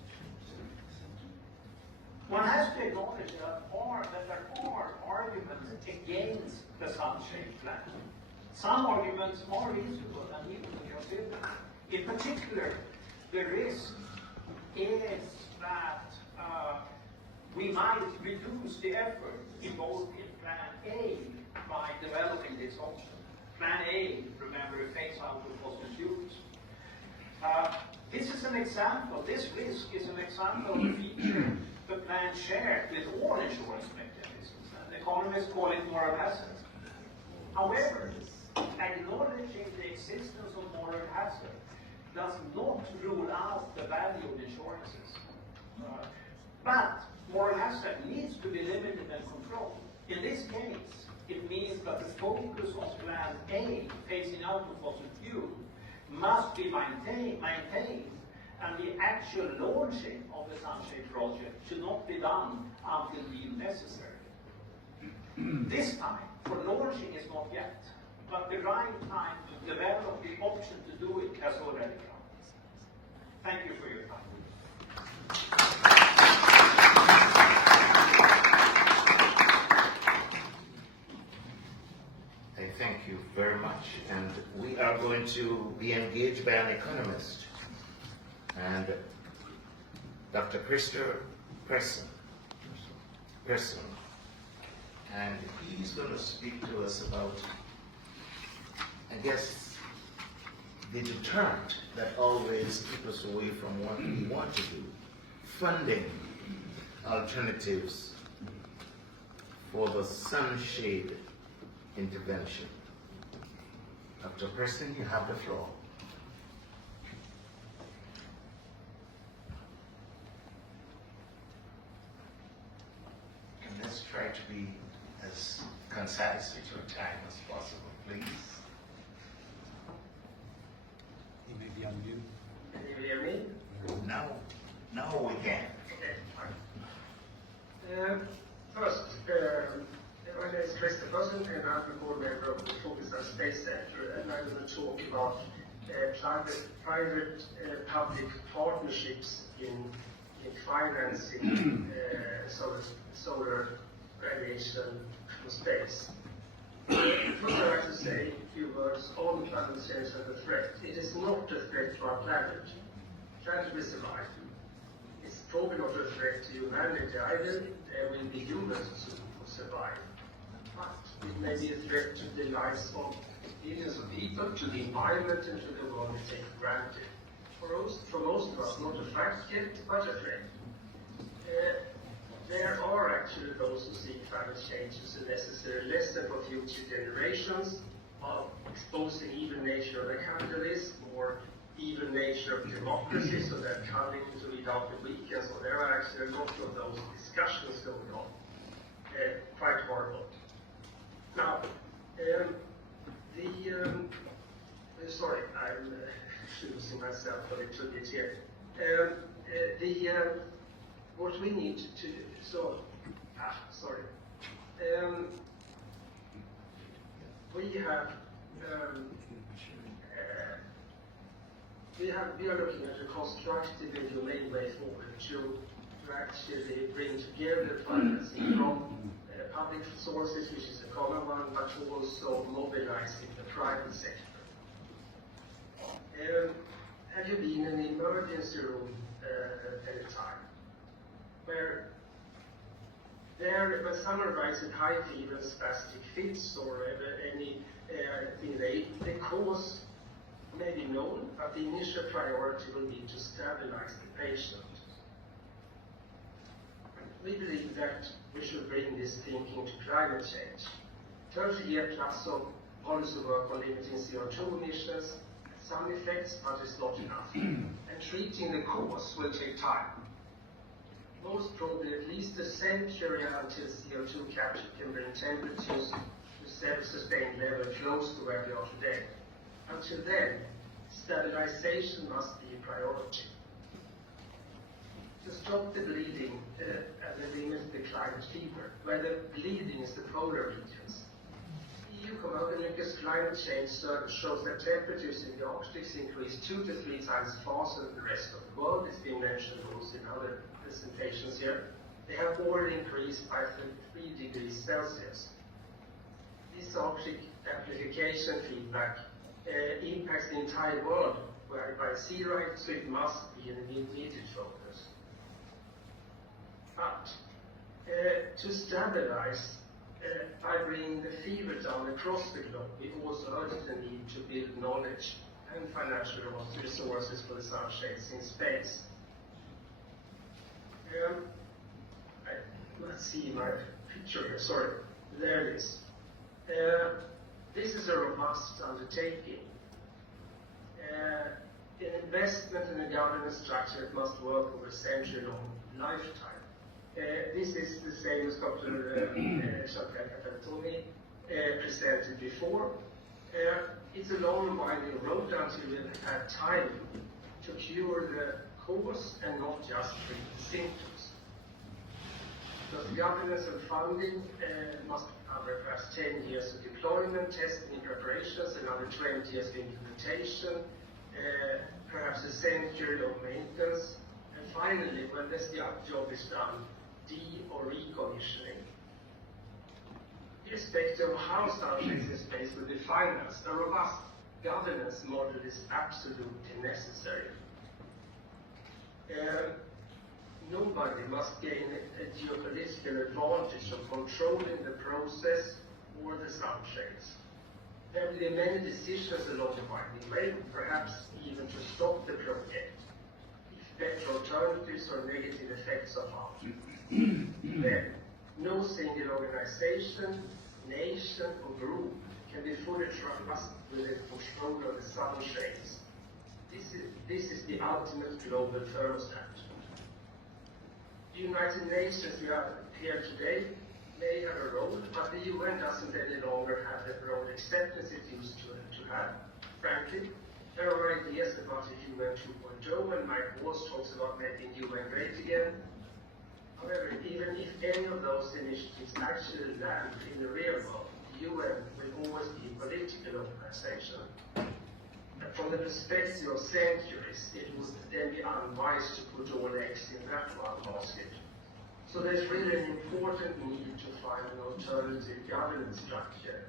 One has to acknowledge that there are arguments against the sunshade plan. Some arguments are reasonable and even considered. In particular, the risk is that we might reduce the effort involved in Plan A by developing this option. Plan A, remember, phase out of fossil fuels. This is an example, this risk is an example of a feature the plan shared with all insurance mechanisms, and economists call it moral hazard. However, acknowledging the existence of moral hazard does not rule out the value of insurances. But moral hazard needs to be limited and controlled. In this case, it means that the focus on Plan A, phasing out of fossil fuel, must be maintained, and the actual launching of the Sunshade project should not be done until deemed necessary. This time, for launching is not yet, but the right time to develop the option to do it has already come. Thank you for your time. I thank you very much. And we are going to be engaged by an economist, and Dr. Christopher Persson. And he's going to speak to us about, I guess, the deterrent that always keeps us away from what we want to do, funding alternatives for the sunshade intervention. Dr. Persson, you have the floor. And let's try to be as concise with your time as possible, please. You may be on mute. Can you hear me? Now we can. Okay, fine. First, my name is Christer Persson, and I'm the coordinator of the Focus on Space Center, and I'm going to talk about private-public partnerships in financing solar radiation from space. First, I'd like to say a few words on climate change and the threat. It is not a threat to our planet. Planet will survive. It's probably not a threat to humanity either. There will be humans who survive. But it may be a threat to the lives of millions of people, to the environment, and to the world we take for granted. for most of us, not a fact yet, but a trend. There are actually those who see climate change as a necessary lesson for future generations of exposing evil nature of the capitalism or evil nature of democracy, so that coming to read out the weekend. So there are actually a lot of those discussions going on. Quite horrible. Now, sorry, I'm losing myself a little bit here. What we need to, we are looking at a constructive and humane way forward to actually bring together financing from public sources, which is a common one, but also mobilizing the private sector. Have you been in an emergency room at a time where when someone arrives with high fever, spastic fits, or any thing, the cause may be known, but the initial priority will be to stabilize the patient. We believe that we should bring this thinking to climate change. 30 years plus of policy work on limiting CO2 emissions, some effects, but it's not enough. And treating the cause will take time. Most probably at least a century until CO2 capture can bring temperatures to self-sustained level close to where we are today. Until then, stabilization must be a priority. To stop the bleeding and limit the climate fever, where the bleeding is the polar regions. EU Copernicus climate change shows that temperatures in the Arctic increase 2 to 3 times faster than the rest of the world. It's been mentioned also in other presentations here. They have already increased by 3 degrees Celsius. This Arctic amplification feedback impacts the entire world by sea rise, so it must be an immediate focus. But to stabilize by bringing the fever down across the globe, we also urgently need to build knowledge and financial resources for the sunshades in space. Let's see my picture here, sorry, there it is. This is a robust undertaking. An investment in a governance structure that must work over a century-long lifetime. This is the same as Dr. Jean-Pierre Caffertoni presented before. It's a long, winding road until we have time to cure the cause and not just treat the symptoms. Because governance and funding must cover perhaps 10 years of deployment, testing and preparations, another 20 years of implementation, perhaps a century of maintenance, and finally, when this job is done, or recommissioning. Irrespective of how sunshades in space will be financed, a robust governance model is absolutely necessary. Nobody must gain a geopolitical advantage of controlling the process or the sunshades. There will be many decisions along the winding way, perhaps even to stop the project, if better alternatives or negative effects are found. Then, no single organization, nation, or group can be fully trusted with the control of the sunshades. This is the ultimate global thermostat. The United Nations we have here today may have a role, but the UN doesn't any longer have the role acceptance it used to have. Frankly, there are ideas about the UN 2.0, and Mike Walsh talks about making UN great again. However, even if any of those initiatives actually land in the real world, the UN will always be a political organization. And from the perspective of centuries, it would then be unwise to put all eggs in that one basket. So there's really an important need to find an alternative governance structure.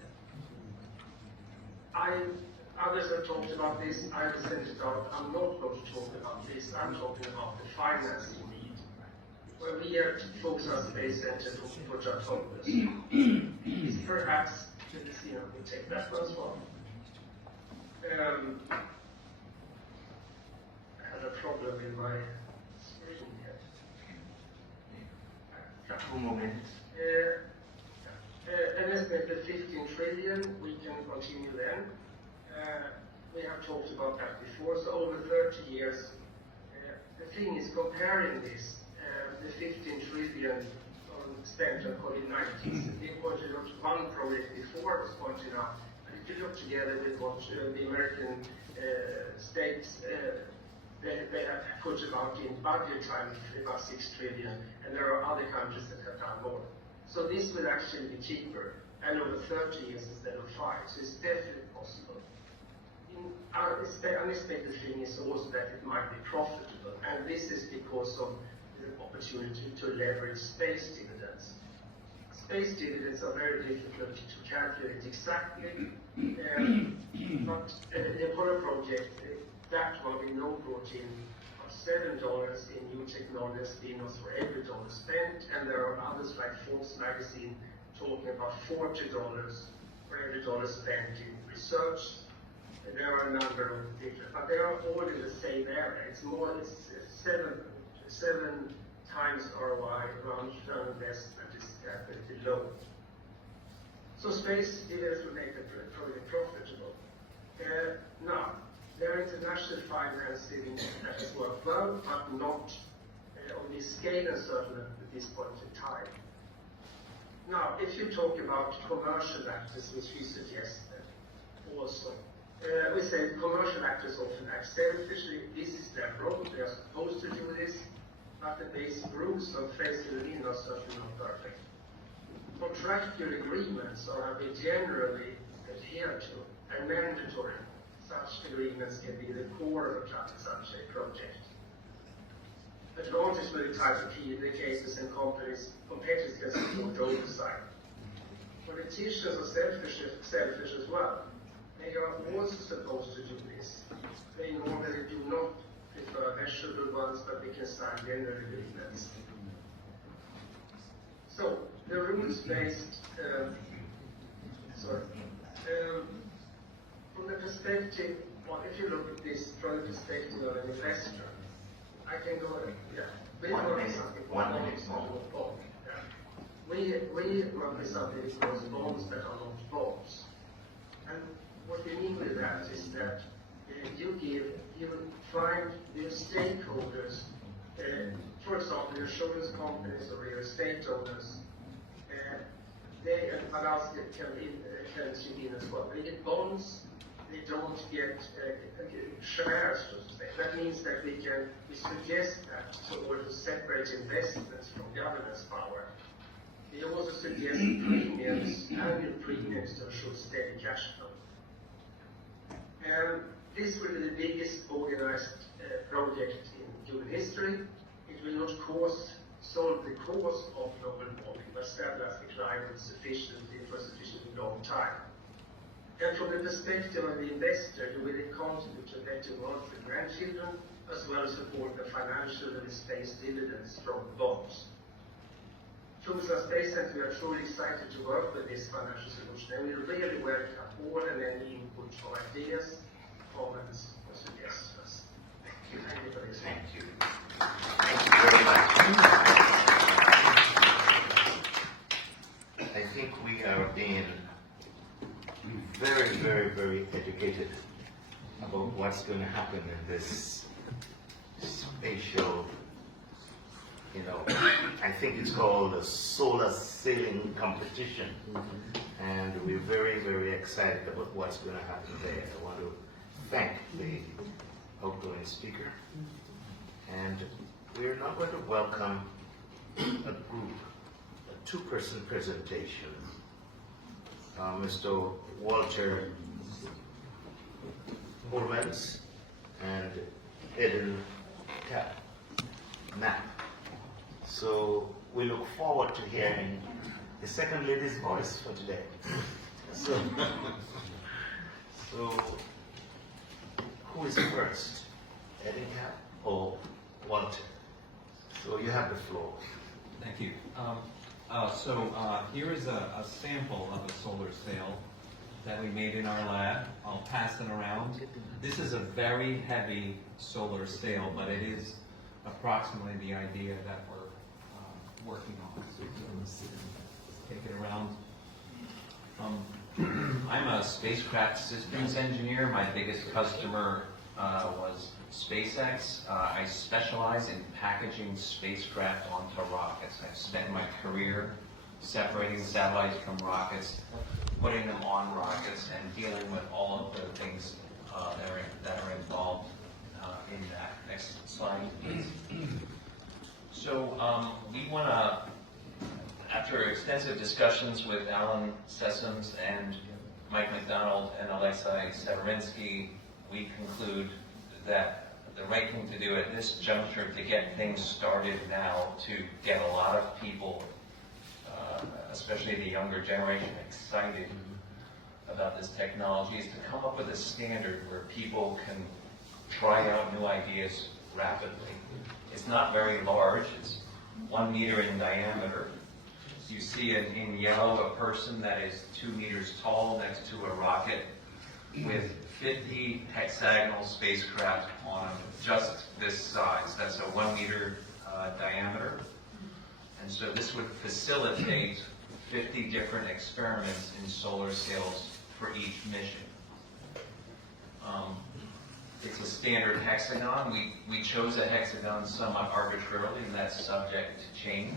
Others have talked about this, I will send it out. I'm not going to talk about this, I'm talking about the financing need, where we are to focus on Space Center for Focus. It's perhaps, let's see, we'll take that one as well. a problem with my screen here. Two more minutes. An estimated 15 trillion, we can continue then. We have talked about that before, so over 30 years. The thing is, comparing this, the 15 trillion spent on COVID-19, it pointed out one project before was pointed out, but if you look together with what the American states, they have put about in budget time about 6 trillion, and there are other countries that have done more. So this will actually be cheaper, and over 30 years instead of 5, so it's definitely possible. Our unexpected thing is also that it might be profitable, and this is because of the opportunity to leverage space dividends. Space dividends are very difficult to calculate exactly, but the Apollo project, that one we know brought in $7 in new technology spin-offs for every dollar spent, and there are others like Forbes magazine talking about $40 for every dollar spent in research. There are a number of different, but they are all in the same area. It's seven times ROI around return investment is pretty low. So space dividends will make the project profitable. Now, there are international financing that has worked well, but not on this scale and certainly at this point in time. Now, if you talk about commercial actors, which we suggested also, we say commercial actors often act selfishly. This is their role, they are supposed to do this, but the basic rules of phasing it in are certainly not perfect. Contractual agreements are being generally adhered to and mandatory. Such agreements can be the core of such a project. Advantage with the type of PDA cases and companies, competitors can support oversight. Politicians are selfish as well. They are also supposed to do this. They normally do not prefer measurable ones, but they can sign general agreements. So, the rules-based, from the perspective, well, if you look at this from the perspective of an investor, I can go, we work with something called bonds that are not bonds. We work with something called bonds that are not bonds. And what we mean with that is that you find your stakeholders, for example, insurance companies or real estate owners, they allow can chip in as well. They get bonds, they don't get shares, so to say. That means that we suggest that in order to separate investments from governance power. We also suggest premiums, annual premiums to ensure steady cash flow. And this will be the biggest organized project in human history. It will not solve the cause of global warming, but stabilize the climate sufficiently for a sufficiently long time. And from the perspective of the investor, you will contribute to a better world for grandchildren, as well as support the financial and space dividends from bonds. Fuglesang Space Center, we are truly excited to work with this financial solution, and we really welcome all and any input or ideas, comments, or suggestions. Thank you for listening. Thank you. Thank you very much. I think we are being very, very, very educated about what's going to happen in this spatial, I think it's called the solar sailing competition. And we're very, very excited about what's going to happen there. I want to thank the outgoing speaker. And we're now going to welcome a group, a two-person presentation. Mr. Walter Bormans and Eden Knapp. So we look forward to hearing the second lady's voice for today. So who is first? Eden Knapp or Walter? So you have the floor. Thank you. Here is a sample of a solar sail. that we made in our lab. I'll pass it around. This is a very heavy solar sail, but it is approximately the idea that we're working on. So take it around. I'm a spacecraft systems engineer. My biggest customer was SpaceX. I specialize in packaging spacecraft onto rockets. I've spent my career separating satellites from rockets, putting them on rockets, and dealing with all of the things that are involved in that. Next slide, please. So we want to, after extensive discussions with Alan Sessoms and Mike McDonald and Alexei Severinsky, we conclude that the right thing to do at this juncture to get things started now, to get a lot of people, especially the younger generation, excited about this technology, is to come up with a standard where people can try out new ideas rapidly. It's not very large, it's 1 meter in diameter. You see in yellow a person that is 2 meters tall next to a rocket with 50 hexagonal spacecraft on just this size. That's a 1 meter diameter. And so this would facilitate 50 different experiments in solar sails for each mission. It's a standard hexagon. We chose a hexagon somewhat arbitrarily, and that's subject to change.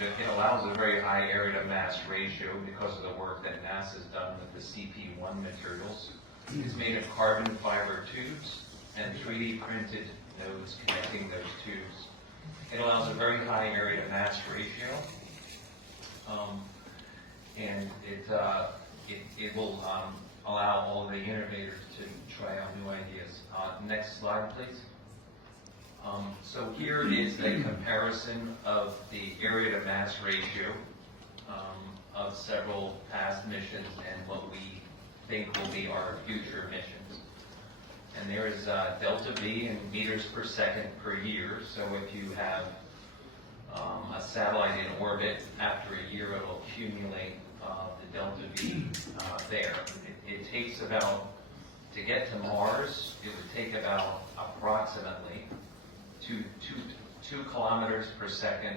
It allows a very high area to mass ratio because of the work that NASA's done with the CP1 materials. It's made of carbon fiber tubes and 3D printed nodes connecting those tubes. It allows a very high area to mass ratio, and it will allow all of the innovators to try out new ideas. Next slide, please. So here is a comparison of the area to mass ratio of several past missions and what we think will be our future missions. And there is delta V in meters per second per year. So if you have a satellite in orbit, after a year it'll accumulate the delta V there. It takes about, to get to Mars, it would take about approximately 2 kilometers per second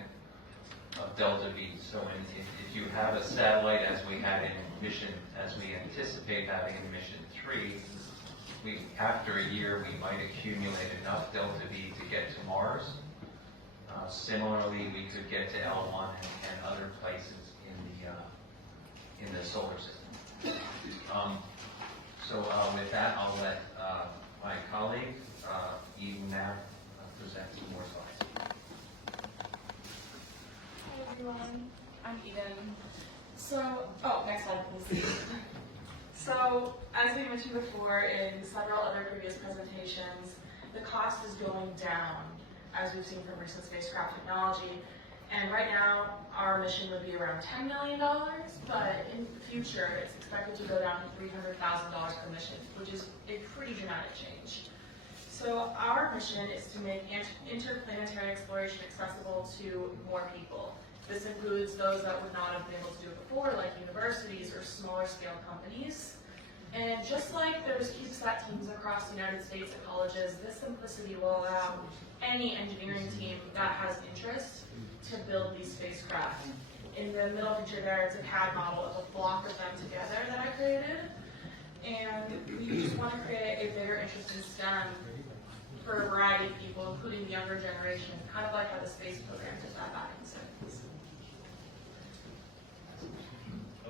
of delta V. So if you have a satellite as we had in mission, as we anticipate having in mission 3, after a year we might accumulate enough delta V to get to Mars. Similarly, we could get to L1 and other places in the solar system. So with that, I'll let my colleague, Eden Knapp, present some more slides. Hi everyone, I'm Eden. So, next slide please. So, as we mentioned before in several other previous presentations, the cost is going down, as we've seen from recent spacecraft technology. And right now, our mission would be around $10 million, but in the future, it's expected to go down to $300,000 per mission, which is a pretty dramatic change. So our mission is to make interplanetary exploration accessible to more people. This includes those that would not have been able to do it before, like universities or smaller scale companies. And just like there was CubeSat teams across the United States at colleges, this simplicity will allow any engineering team that has interest to build these spacecraft. In the middle picture there, it's a CAD model of a block of them together that I created. And we just want to create a bigger interest in STEM for a variety of people, including the younger generation, kind of like how the space program did that back in the 70s.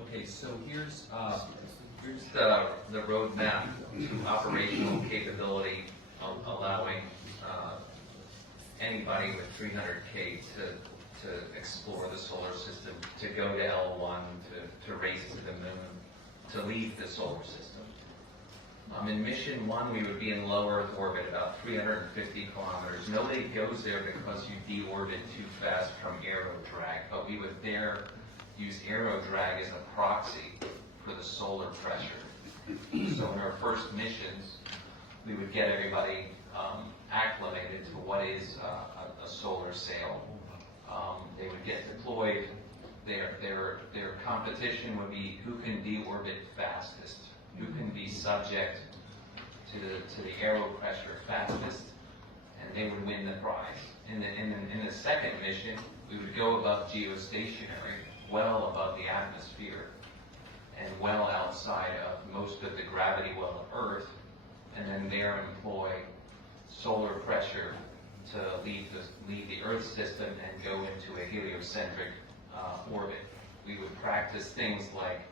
Okay, so here's the roadmap to operational capability, allowing anybody with 300K to explore the solar system, to go to L1, to race to the moon, to leave the solar system. In mission 1, we would be in low Earth orbit, about 350 kilometers. Nobody goes there because you deorbit too fast from aero drag, but we would there use aero drag as a proxy for the solar pressure. So in our first missions, we would get everybody acclimated to what is a solar sail. They would get deployed, their competition would be who can deorbit fastest, who can be subject to the aero pressure fastest, and they would win the prize. In the second mission, we would go above geostationary, well above the atmosphere, and well outside of most of the gravity well of Earth, and then there employ solar pressure to leave the Earth system and go into a heliocentric orbit. We would practice things like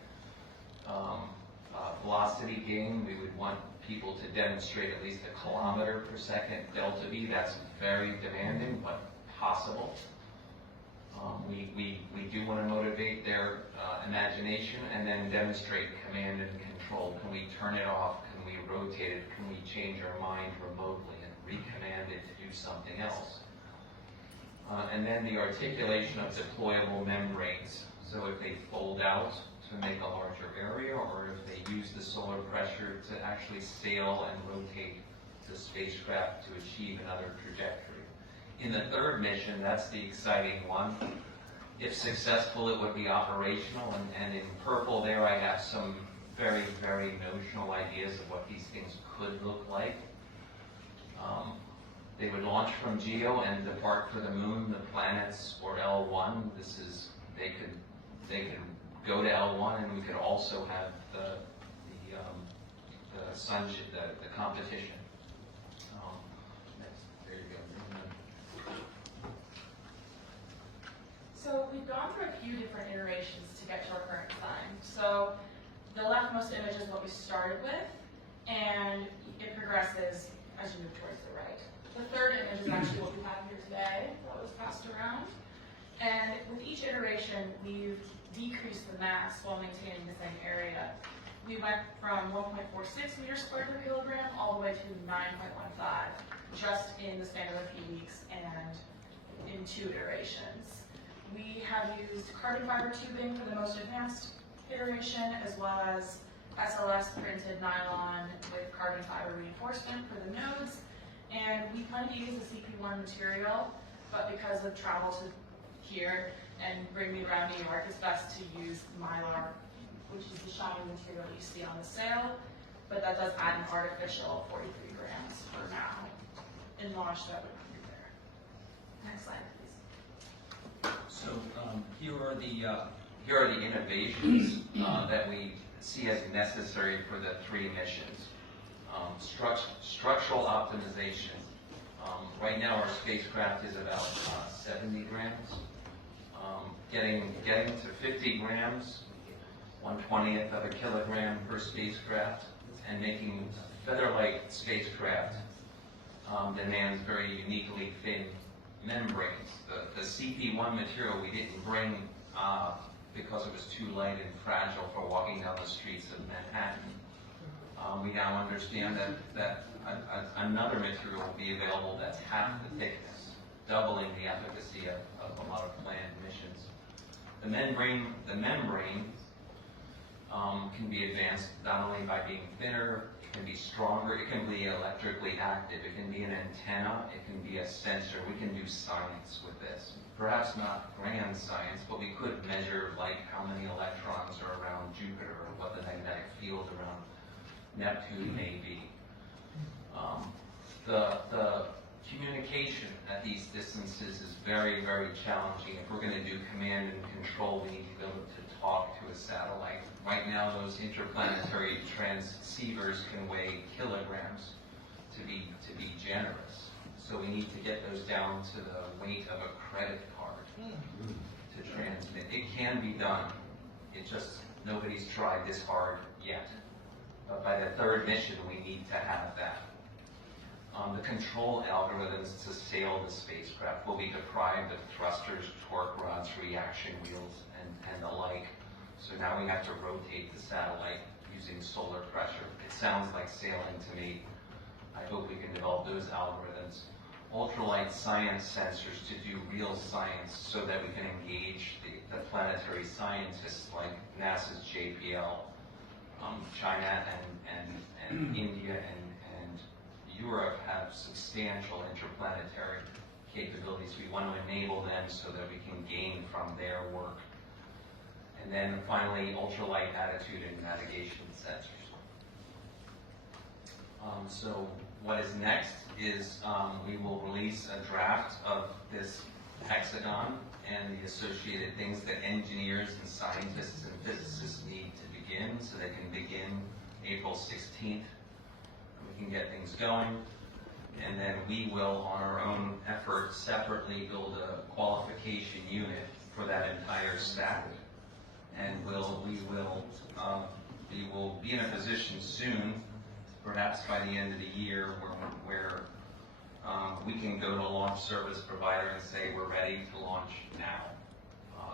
velocity gain. We would want people to demonstrate at least 1 kilometer per second delta V. That's very demanding, but possible. We do want to motivate their imagination and then demonstrate command and control. Can we turn it off? Can we rotate it? Can we change our mind remotely and recommand it to do something else? And then the articulation of deployable membranes. So if they fold out to make a larger area, or if they use the solar pressure to actually sail and rotate the spacecraft to achieve another trajectory. In the third mission, that's the exciting one. If successful, it would be operational, and in purple there I have some very, very notional ideas of what these things could look like. They would launch from GEO and depart for the moon, the planets, or L1. They could go to L1, and we could also have the competition. Next, there you go. So we've gone through a few different iterations to get to our current design. So the leftmost image is what we started with, and it progresses as you move towards the right. The third image is actually what we have here today, that was passed around. And with each iteration, we've decreased the mass while maintaining the same area. We went from 1.46 meters squared per kilogram all the way to 9.15, just in the span of a few weeks and in 2 iterations. We have used carbon fiber tubing for the most advanced iteration, as well as SLS printed nylon with carbon fiber reinforcement for the nodes. And we plan to use the CP1 material, but because of travel to here and bring me around New York, it's best to use Mylar, which is the shiny material you see on the sail, but that does add an artificial 43 grams for now. In launch, that would be there. Next slide, please. So here are the innovations that we see as necessary for the 3 missions. Structural optimization. Right now our spacecraft is about 70 grams. Getting to 50 grams, 1/20th of a kilogram per spacecraft, and making feather-light spacecraft demands very uniquely thin membranes. The CP1 material we didn't bring because it was too light and fragile for walking down the streets of Manhattan. We now understand that another material will be available that's half the thickness, doubling the efficacy of a lot of planned missions. The membrane can be advanced not only by being thinner, it can be stronger, it can be electrically active, it can be an antenna, it can be a sensor. We can do science with this. Perhaps not grand science, but we could measure like how many electrons are around Jupiter, or what the magnetic field around Neptune may be. The communication at these distances is very, very challenging. If we're going to do command and control, we need to be able to talk to a satellite. Right now, those interplanetary transceivers can weigh kilograms to be generous. So we need to get those down to the weight of a credit card to transmit. It can be done. It just, nobody's tried this hard yet. But by the 3rd mission, we need to have that. The control algorithms to sail the spacecraft will be deprived of thrusters, torque rods, reaction wheels, and the like. So now we have to rotate the satellite using solar pressure. It sounds like sailing to me. I hope we can develop those algorithms. Ultralight science sensors to do real science so that we can engage the planetary scientists like NASA's JPL. China and India and Europe have substantial interplanetary capabilities. We want to enable them so that we can gain from their work. And then finally, ultralight attitude and navigation sensors. So what is next is we will release a draft of this hexagon and the associated things that engineers and scientists and physicists need to begin, so they can begin April 16th. We can get things going. And then we will, on our own effort, separately build a qualification unit for that entire stack. And we will be in a position soon, perhaps by the end of the year, where we can go to a launch service provider and say we're ready to launch now.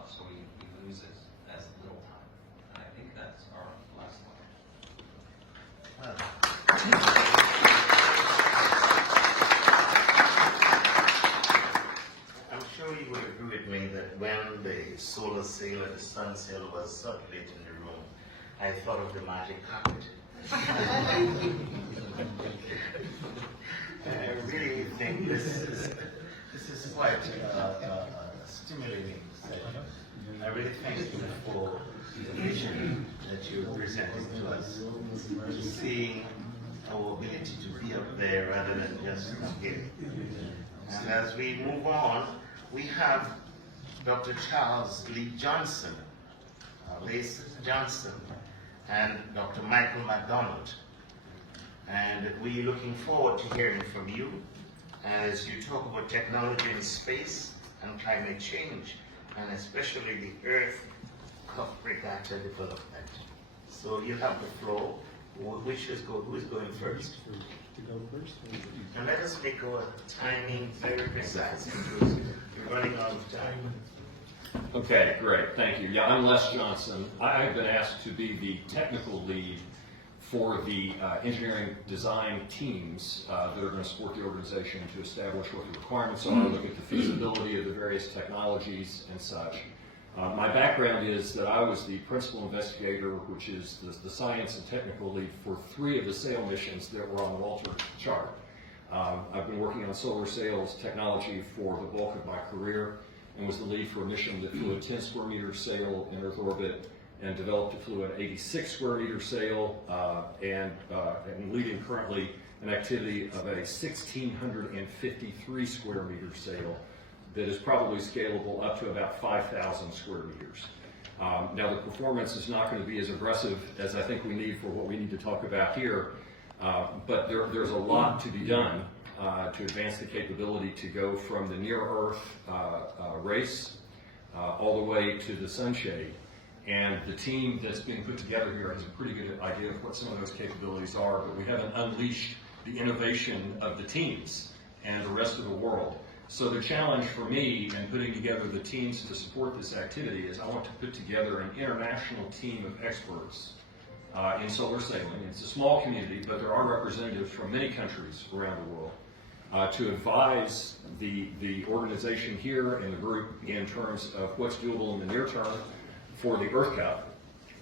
So we lose as little time. And I think that's our last slide. I'm sure you would agree with me that when the solar sail and the sun sail was circulating in the room, I thought of the magic carpet. I really think this is quite stimulating session. I really thank you for the vision that you presented to us, to see our ability to be up there rather than just here. And as we move on, we have Dr. Charles Lee Johnson, Lace Johnson, and Dr. Michael McDonald. And we're looking forward to hearing from you as you talk about technology in space and climate change, and especially the Earth regatta development. So you have the floor. Who is going first? And let us make our timing very precise because we're running out of time. Okay, great, thank you. Yeah, I'm Les Johnson. I have been asked to be the technical lead for the engineering design teams that are going to support the organization to establish what the requirements are, look at the feasibility of the various technologies and such. My background is that I was the principal investigator, which is the science and technical lead for 3 of the sail missions that were on the Walter chart. I've been working on solar sails technology for the bulk of my career, and was the lead for a mission that flew a 10 square meter sail in Earth orbit and developed it flew an 86 square meter sail, and leading currently an activity of a 1,653 square meter sail that is probably scalable up to about 5,000 square meters. Now the performance is not going to be as aggressive as I think we need for what we need to talk about here, but there's a lot to be done to advance the capability to go from the near Earth race all the way to the sunshade. And the team that's being put together here has a pretty good idea of what some of those capabilities are, but we haven't unleashed the innovation of the teams and the rest of the world. So the challenge for me in putting together the teams to support this activity is I want to put together an international team of experts in solar sailing. It's a small community, but there are representatives from many countries around the world to advise the organization here and the group in terms of what's doable in the near term for the Earth Cup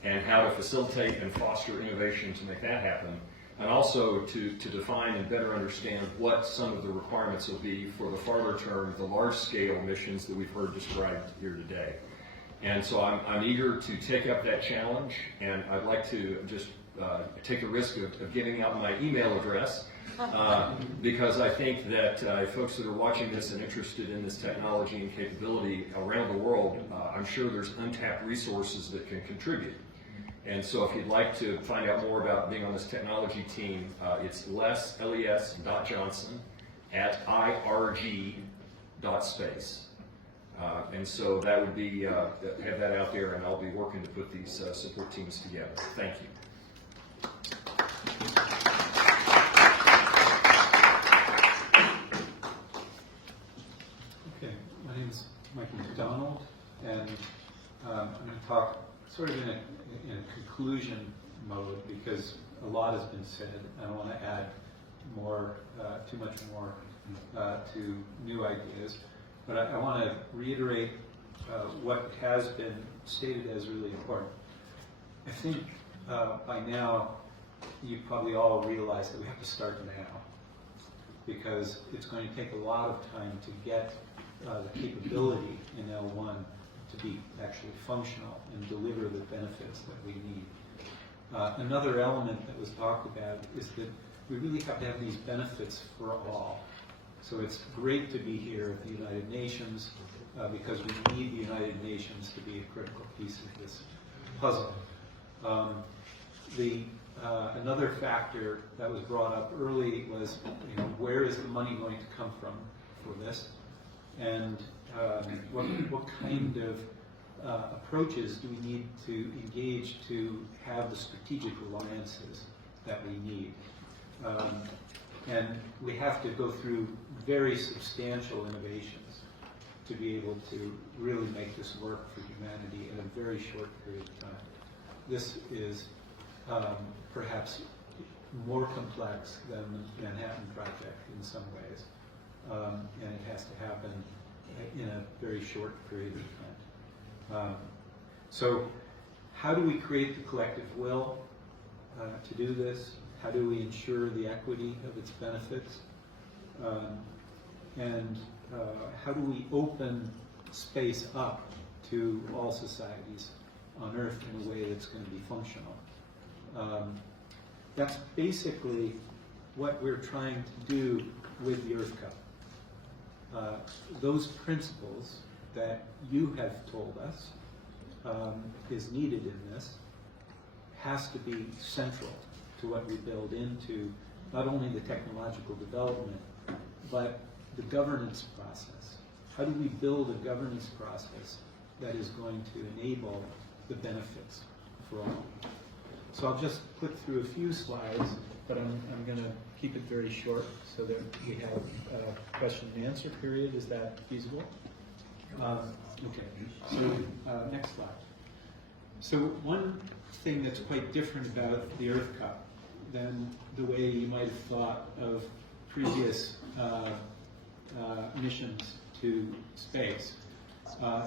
and how to facilitate and foster innovation to make that happen, and also to define and better understand what some of the requirements will be for the farther term, the large-scale missions that we've heard described here today. And so I'm eager to take up that challenge, and I'd like to just take the risk of giving out my email address, because I think that folks that are watching this and interested in this technology and capability around the world, I'm sure there's untapped resources that can contribute. And so if you'd like to find out more about being on this technology team, it's les.johnson at irg.space. And so that would be, have that out there, and I'll be working to put these support teams together. Thank you. Okay, my name is Michael McDonald, and I'm going to talk sort of in a conclusion mode because a lot has been said. I don't want to add more, too much more to new ideas, but I want to reiterate what has been stated as really important. I think by now you probably all realize that we have to start now, because it's going to take a lot of time to get the capability in L1 to be actually functional and deliver the benefits that we need. Another element that was talked about is that we really have to have these benefits for all. So it's great to be here at the United Nations because we need the United Nations to be a critical piece of this puzzle. Another factor that was brought up early was, where is the money going to come from for this, and what kind of approaches do we need to engage to have the strategic alliances that we need. And we have to go through very substantial innovations to be able to really make this work for humanity in a very short period of time. This is perhaps more complex than the Manhattan Project in some ways, and it has to happen in a very short period of time. So how do we create the collective will to do this? How do we ensure the equity of its benefits? And how do we open space up to all societies on Earth in a way that's going to be functional? That's basically what we're trying to do with the Earth Cup. Those principles that you have told us is needed in this has to be central to what we build into not only the technological development, but the governance process. How do we build a governance process that is going to enable the benefits for all? So I'll just click through a few slides, but I'm going to keep it very short so that we have a question and answer period. Is that feasible? Okay, so next slide. So one thing that's quite different about the Earth Cup than the way you might have thought of previous missions to space.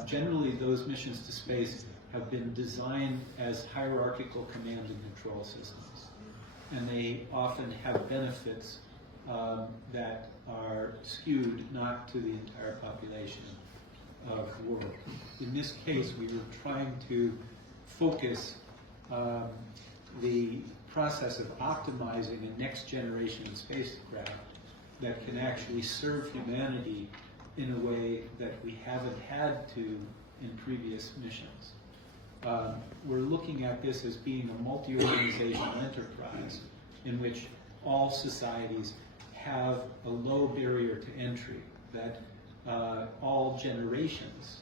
Generally, those missions to space have been designed as hierarchical command and control systems. And they often have benefits that are skewed not to the entire population of the world. In this case, we were trying to focus the process of optimizing a next generation spacecraft that can actually serve humanity in a way that we haven't had to in previous missions. We're looking at this as being a multi-organizational enterprise in which all societies have a low barrier to entry, that all generations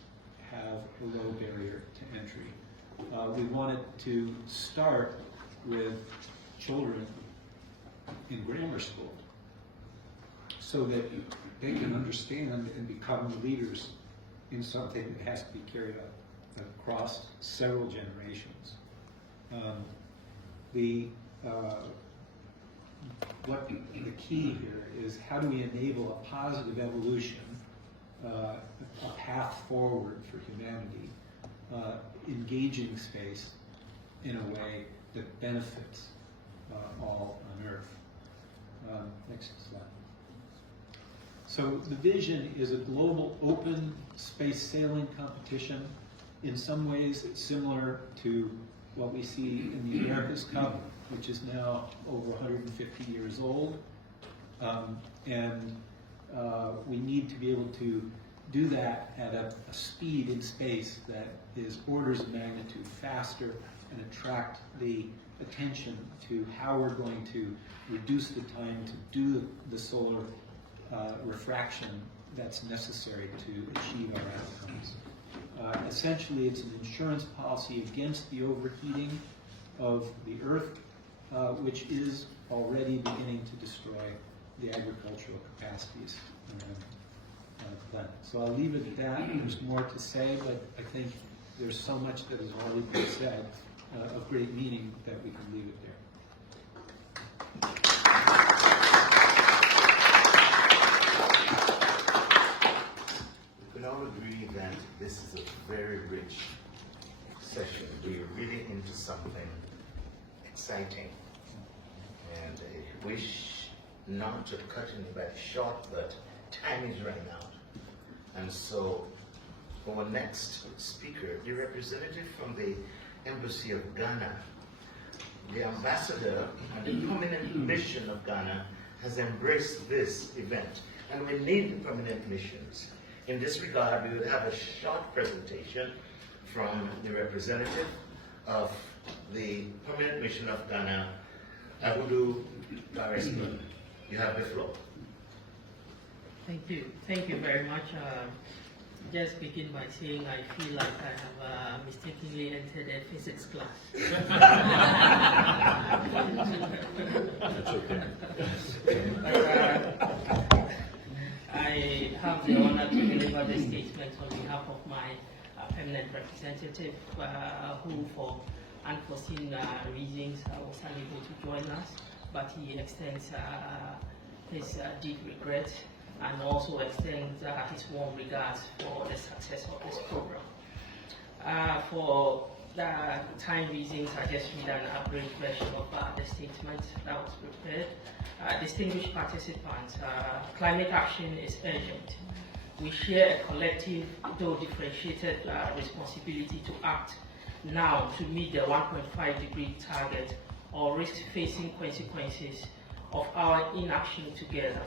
have a low barrier to entry. We wanted to start with children in grammar school so that they can understand and become leaders in something that has to be carried out across several generations. The key here is how do we enable a positive evolution, a path forward for humanity, engaging space in a way that benefits all on Earth. Next slide. So the vision is a global open space sailing competition. In some ways, it's similar to what we see in the America's Cup, which is now over 150 years old. We need to be able to do that at a speed in space that is orders of magnitude faster and attract the attention to how we're going to reduce the time to do the solar refraction that's necessary to achieve our outcomes. Essentially, it's an insurance policy against the overheating of the Earth, which is already beginning to destroy the agricultural capacities on the planet. So I'll leave it at that. There's more to say, but I think there's so much that has already been said of great meaning that we can leave it there. We can all agree that this is a very rich session. We're really into something exciting. And I wish not to cut anybody short, but time is running out. And so our next speaker, the representative from the Embassy of Ghana. The ambassador and the permanent mission of Ghana has embraced this event, and we need the permanent missions. In this regard, we will have a short presentation from the representative of the permanent mission of Ghana, Abudu Baresma. You have the floor. Thank you. Thank you very much. Just begin by saying I feel like I have mistakenly entered a physics class. That's okay. I have the honor to deliver the statement on behalf of my permanent representative who, for unforeseen reasons, was unable to join us, but he extends his deep regret and also extends his warm regards for the success of this program. For the time reasons, I just read an abridged version of the statement that was prepared. Distinguished participants, climate action is urgent. We share a collective, though differentiated, responsibility to act now to meet the 1.5-degree target or risk-facing consequences of our inaction together.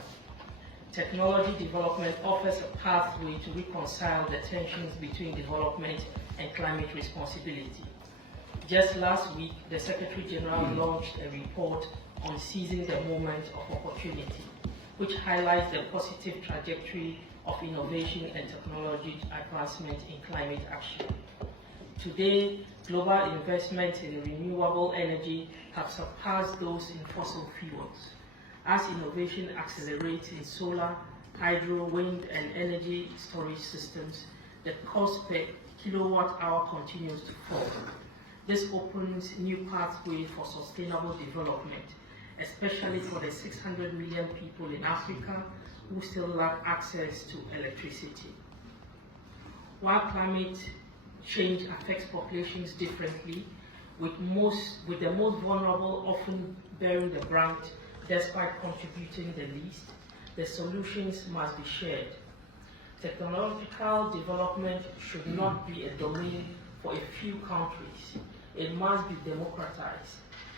Technology development offers a pathway to reconcile the tensions between development and climate responsibility. Just last week, the Secretary General launched a report on seizing the moment of opportunity, which highlights the positive trajectory of innovation and technology advancement in climate action. Today, global investments in renewable energy have surpassed those in fossil fuels. As innovation accelerates in solar, hydro, wind, and energy storage systems, the cost per kilowatt-hour continues to fall. This opens new pathways for sustainable development, especially for the 600 million people in Africa who still lack access to electricity. While climate change affects populations differently, with the most vulnerable often bearing the brunt despite contributing the least, the solutions must be shared. Technological development should not be a domain for a few countries. It must be democratized.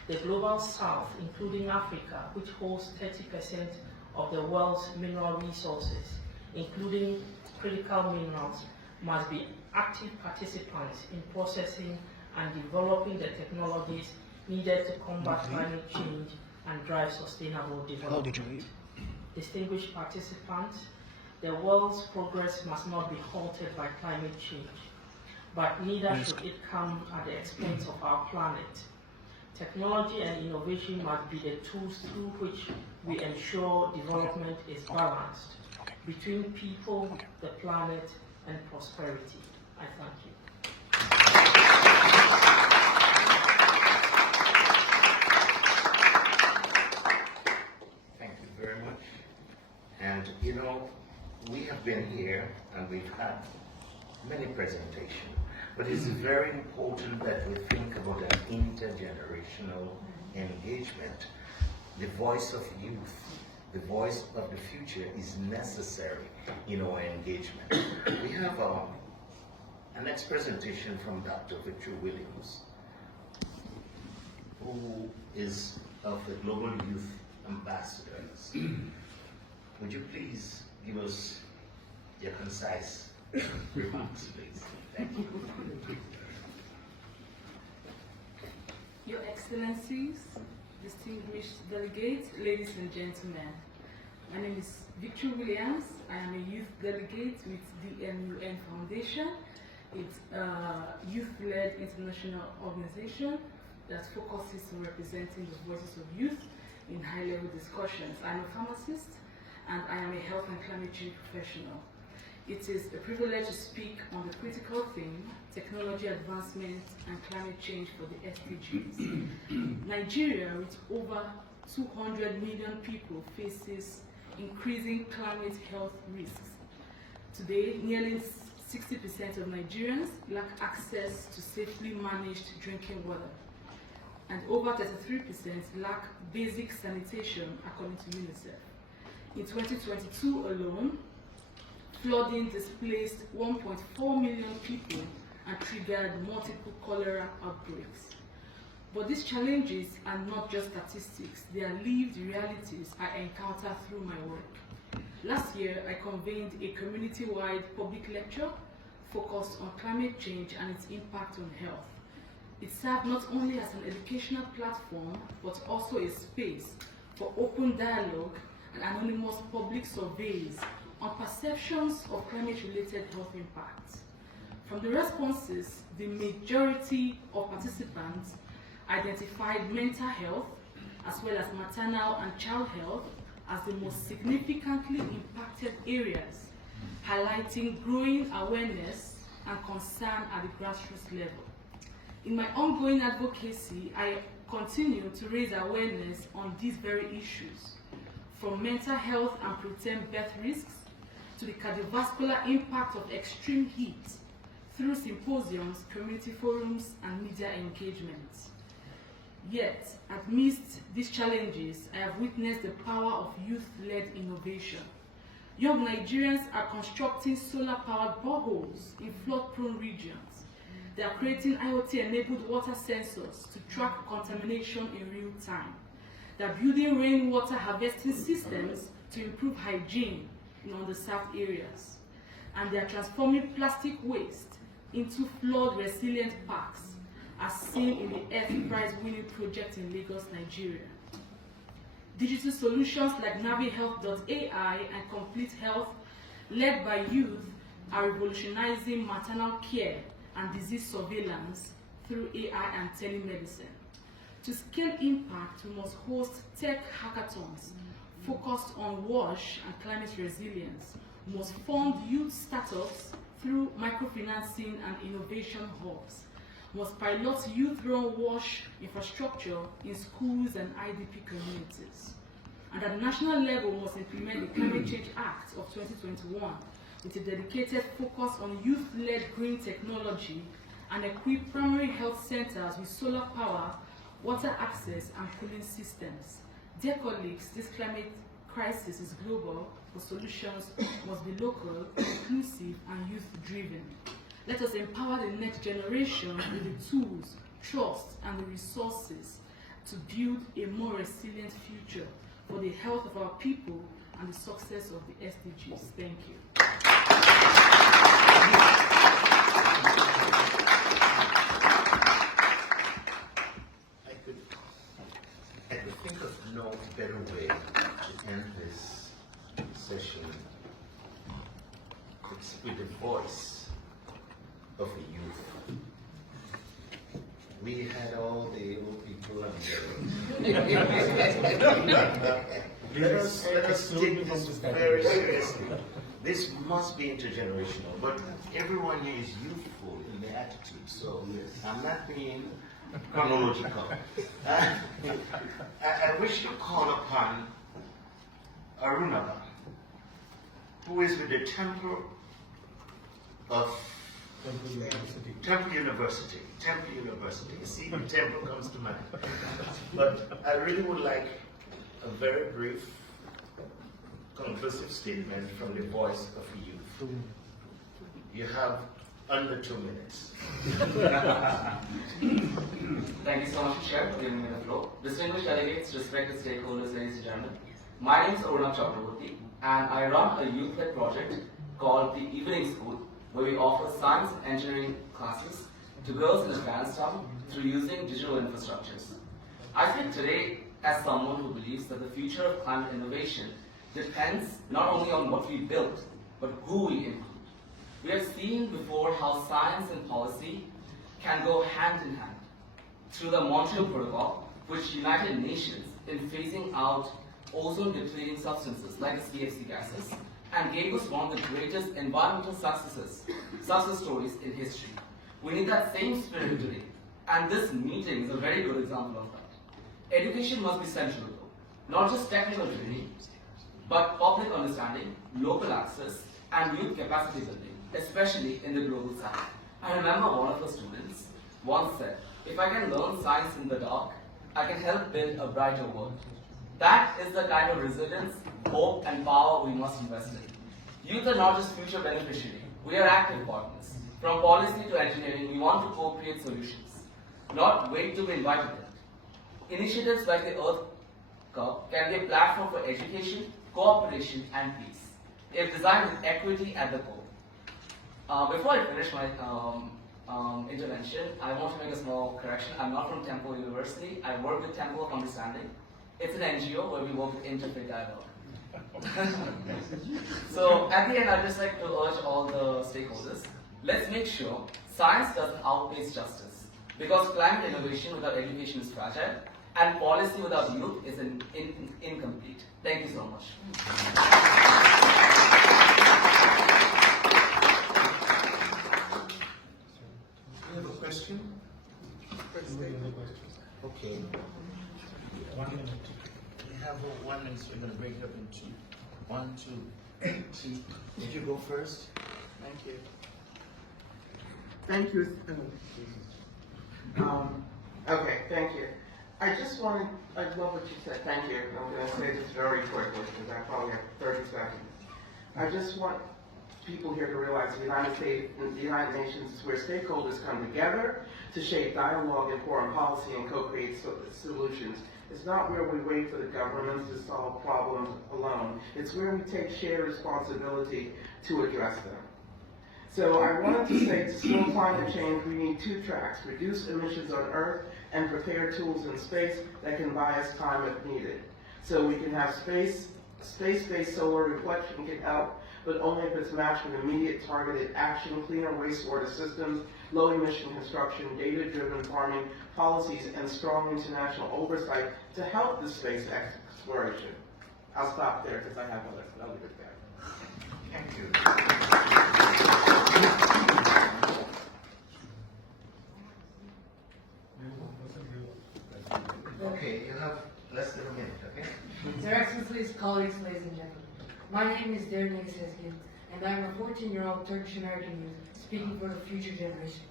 The global south, including Africa, which holds 30% of the world's mineral resources, including critical minerals, must be active participants in processing and developing the technologies needed to combat climate change and drive sustainable development. Distinguished participants, the world's progress must not be halted by climate change, but neither should it come at the expense of our planet. Technology and innovation must be the tools through which we ensure development is balanced between people, the planet, and prosperity. I thank you. Thank you very much. And you know, we have been here and we've had many presentations, but it's very important that we think about an intergenerational engagement. The voice of youth, the voice of the future is necessary in our engagement. We have a next presentation from Dr. Victor Williams, who is of the Global Youth Ambassadors. Would you please give us your concise remarks, please? Thank you. Your Excellencies, distinguished delegates, ladies and gentlemen. My name is Victor Williams. I am a youth delegate with the MUN Foundation. It's a youth-led international organization that focuses on representing the voices of youth in high-level discussions. I'm a pharmacist and I am a health and climate change professional. It is a privilege to speak on the critical theme, technology advancement and climate change for the SDGs. Nigeria, with over 200 million people, faces increasing climate health risks. Today, nearly 60% of Nigerians lack access to safely managed drinking water, and over 33% lack basic sanitation, according to UNICEF. In 2022 alone, flooding displaced 1.4 million people and triggered multiple cholera outbreaks. But these challenges are not just statistics, they are lived realities I encounter through my work. Last year, I convened a community-wide public lecture focused on climate change and its impact on health. It served not only as an educational platform, but also a space for open dialogue and anonymous public surveys on perceptions of climate-related health impacts. From the responses, the majority of participants identified mental health, as well as maternal and child health, as the most significantly impacted areas, highlighting growing awareness and concern at the grassroots level. In my ongoing advocacy, I continue to raise awareness on these very issues, from mental health and preterm birth risks to the cardiovascular impact of extreme heat through symposiums, community forums, and media engagements. Yet, amidst these challenges, I have witnessed the power of youth-led innovation. Young Nigerians are constructing solar-powered boreholes in flood-prone regions. They are creating IoT-enabled water sensors to track contamination in real time. They are building rainwater harvesting systems to improve hygiene in underserved areas. And they are transforming plastic waste into flood-resilient parks, as seen in the Earth Prize-winning project in Lagos, Nigeria. Digital solutions like NaviHealth.ai and Complete Health, led by youth, are revolutionizing maternal care and disease surveillance through AI and telemedicine. To scale impact, we must host tech hackathons focused on WASH and climate resilience. We must fund youth startups through microfinancing and innovation hubs. Must pilot youth-run WASH infrastructure in schools and IDP communities. And at the national level, must implement the Climate Change Act of 2021 with a dedicated focus on youth-led green technology and equip primary health centers with solar power, water access, and cooling systems. Dear colleagues, this climate crisis is global, but solutions must be local, inclusive, and youth-driven. Let us empower the next generation with the tools, trust, and the resources to build a more resilient future for the health of our people and the success of the SDGs. Thank you. I could think of no better way to end this session. It's with the voice of the youth. We had all the old people and let us take this very seriously. This must be intergenerational, but everyone here is youthful in their attitude, so I'm not being chronological. I wish to call upon Arunaba, who is with the Temple of Temple University. See, the temple comes to mind. But I really would like a very brief, conclusive statement from the voice of youth. You have under 2 minutes. Thank you so much, Chair, for giving me the floor. Distinguished delegates, respected stakeholders, ladies and gentlemen. My name is Arunab Chakraborty, and I run a youth-led project called the Evening School, where we offer science and engineering classes to girls in Afghanistan through using digital infrastructures. I speak today as someone who believes that the future of climate innovation depends not only on what we build, but who we include. We have seen before how science and policy can go hand in hand. Through the Montreal Protocol, which united nations in phasing out ozone-depleting substances like the CFC gases, and gave us one of the greatest environmental success stories in history. We need that same spirit today, and this meeting is a very good example of that. Education must be central though, not just technical training, but public understanding, local access, and youth capacity building, especially in the global south. I remember one of the students once said, if I can learn science in the dark, I can help build a brighter world. That is the kind of resilience, hope, and power we must invest in. Youth are not just future beneficiaries, we are active partners. From policy to engineering, we want to co-create solutions, not wait to be invited in. Initiatives like the Earth Cup can be a platform for education, cooperation, and peace, if designed with equity at the core. Before I finish my intervention, I want to make a small correction. I'm not from Temple University. I work with Temple of Understanding. It's an NGO where we work with interfaith dialogue. So at the end, I'd just like to urge all the stakeholders, let's make sure science doesn't outpace justice, because climate innovation without education is fragile, and policy without youth is incomplete. Thank you so much. You have a question? Okay. 1 minute. We have 1 minute, so we're going to break it up into 1, 2, 3. Did you go first? Thank you. Thank you. Okay, thank you. I love what you said, thank you. I'm going to say this very quickly because I probably have 30 seconds. I just want people here to realize the United Nations is where stakeholders come together to shape dialogue, inform policy, and co-create solutions. It's not where we wait for the governments to solve problems alone. It's where we take shared responsibility to address them. So I wanted to say to slow climate change, we need 2 tracks: reduce emissions on Earth and prepare tools in space that can buy us time if needed. So we can have space-based solar reflection can help, but only if it's matched with immediate targeted action, cleaner wastewater systems, low emission construction, data-driven farming policies, and strong international oversight to help the space exploration. I'll stop there because I have others, but I'll leave it there. Thank you. Okay, you have less than a minute, okay? Your Excellencies, colleagues, ladies and gentlemen. My name is Dernek Sezgin, and I am a 14-year-old Turkish-American youth speaking for the future generation.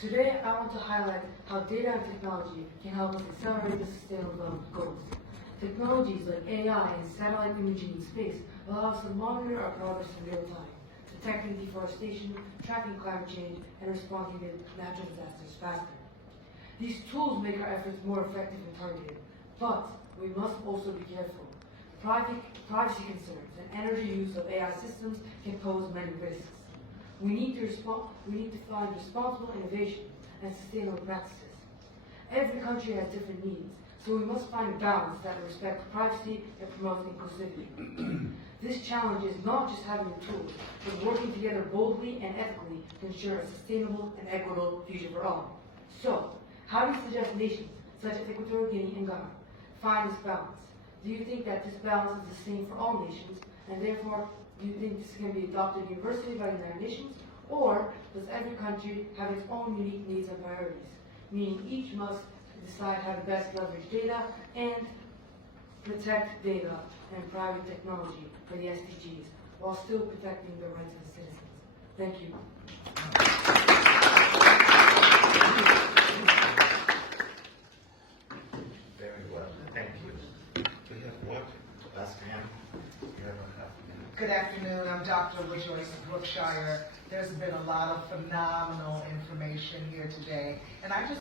Today, I want to highlight how data and technology can help us accelerate the sustainable development goals. Technologies like AI and satellite imaging in space allow us to monitor our progress in real time, detecting deforestation, tracking climate change, and responding to natural disasters faster. These tools make our efforts more effective and targeted, but we must also be careful. Privacy concerns and energy use of AI systems can pose many risks. We need to find responsible innovation and sustainable practices. Every country has different needs, so we must find a balance that respects privacy and promotes inclusivity. This challenge is not just having the tools, but working together boldly and ethically to ensure a sustainable and equitable future for all. So, how do you suggest nations, such as Equatorial Guinea and Ghana, find this balance? Do you think that this balance is the same for all nations, and therefore, do you think this can be adopted universally by the United Nations, or does every country have its own unique needs and priorities, meaning each must decide how to best leverage data and protect data and private technology for the SDGs, while still protecting the rights of the citizens? Thank you. Very well, thank you. We have what? Last hand. You have a half minute. Good afternoon, I'm Dr. Rejoice Brookshire. There's been a lot of phenomenal information here today, and I just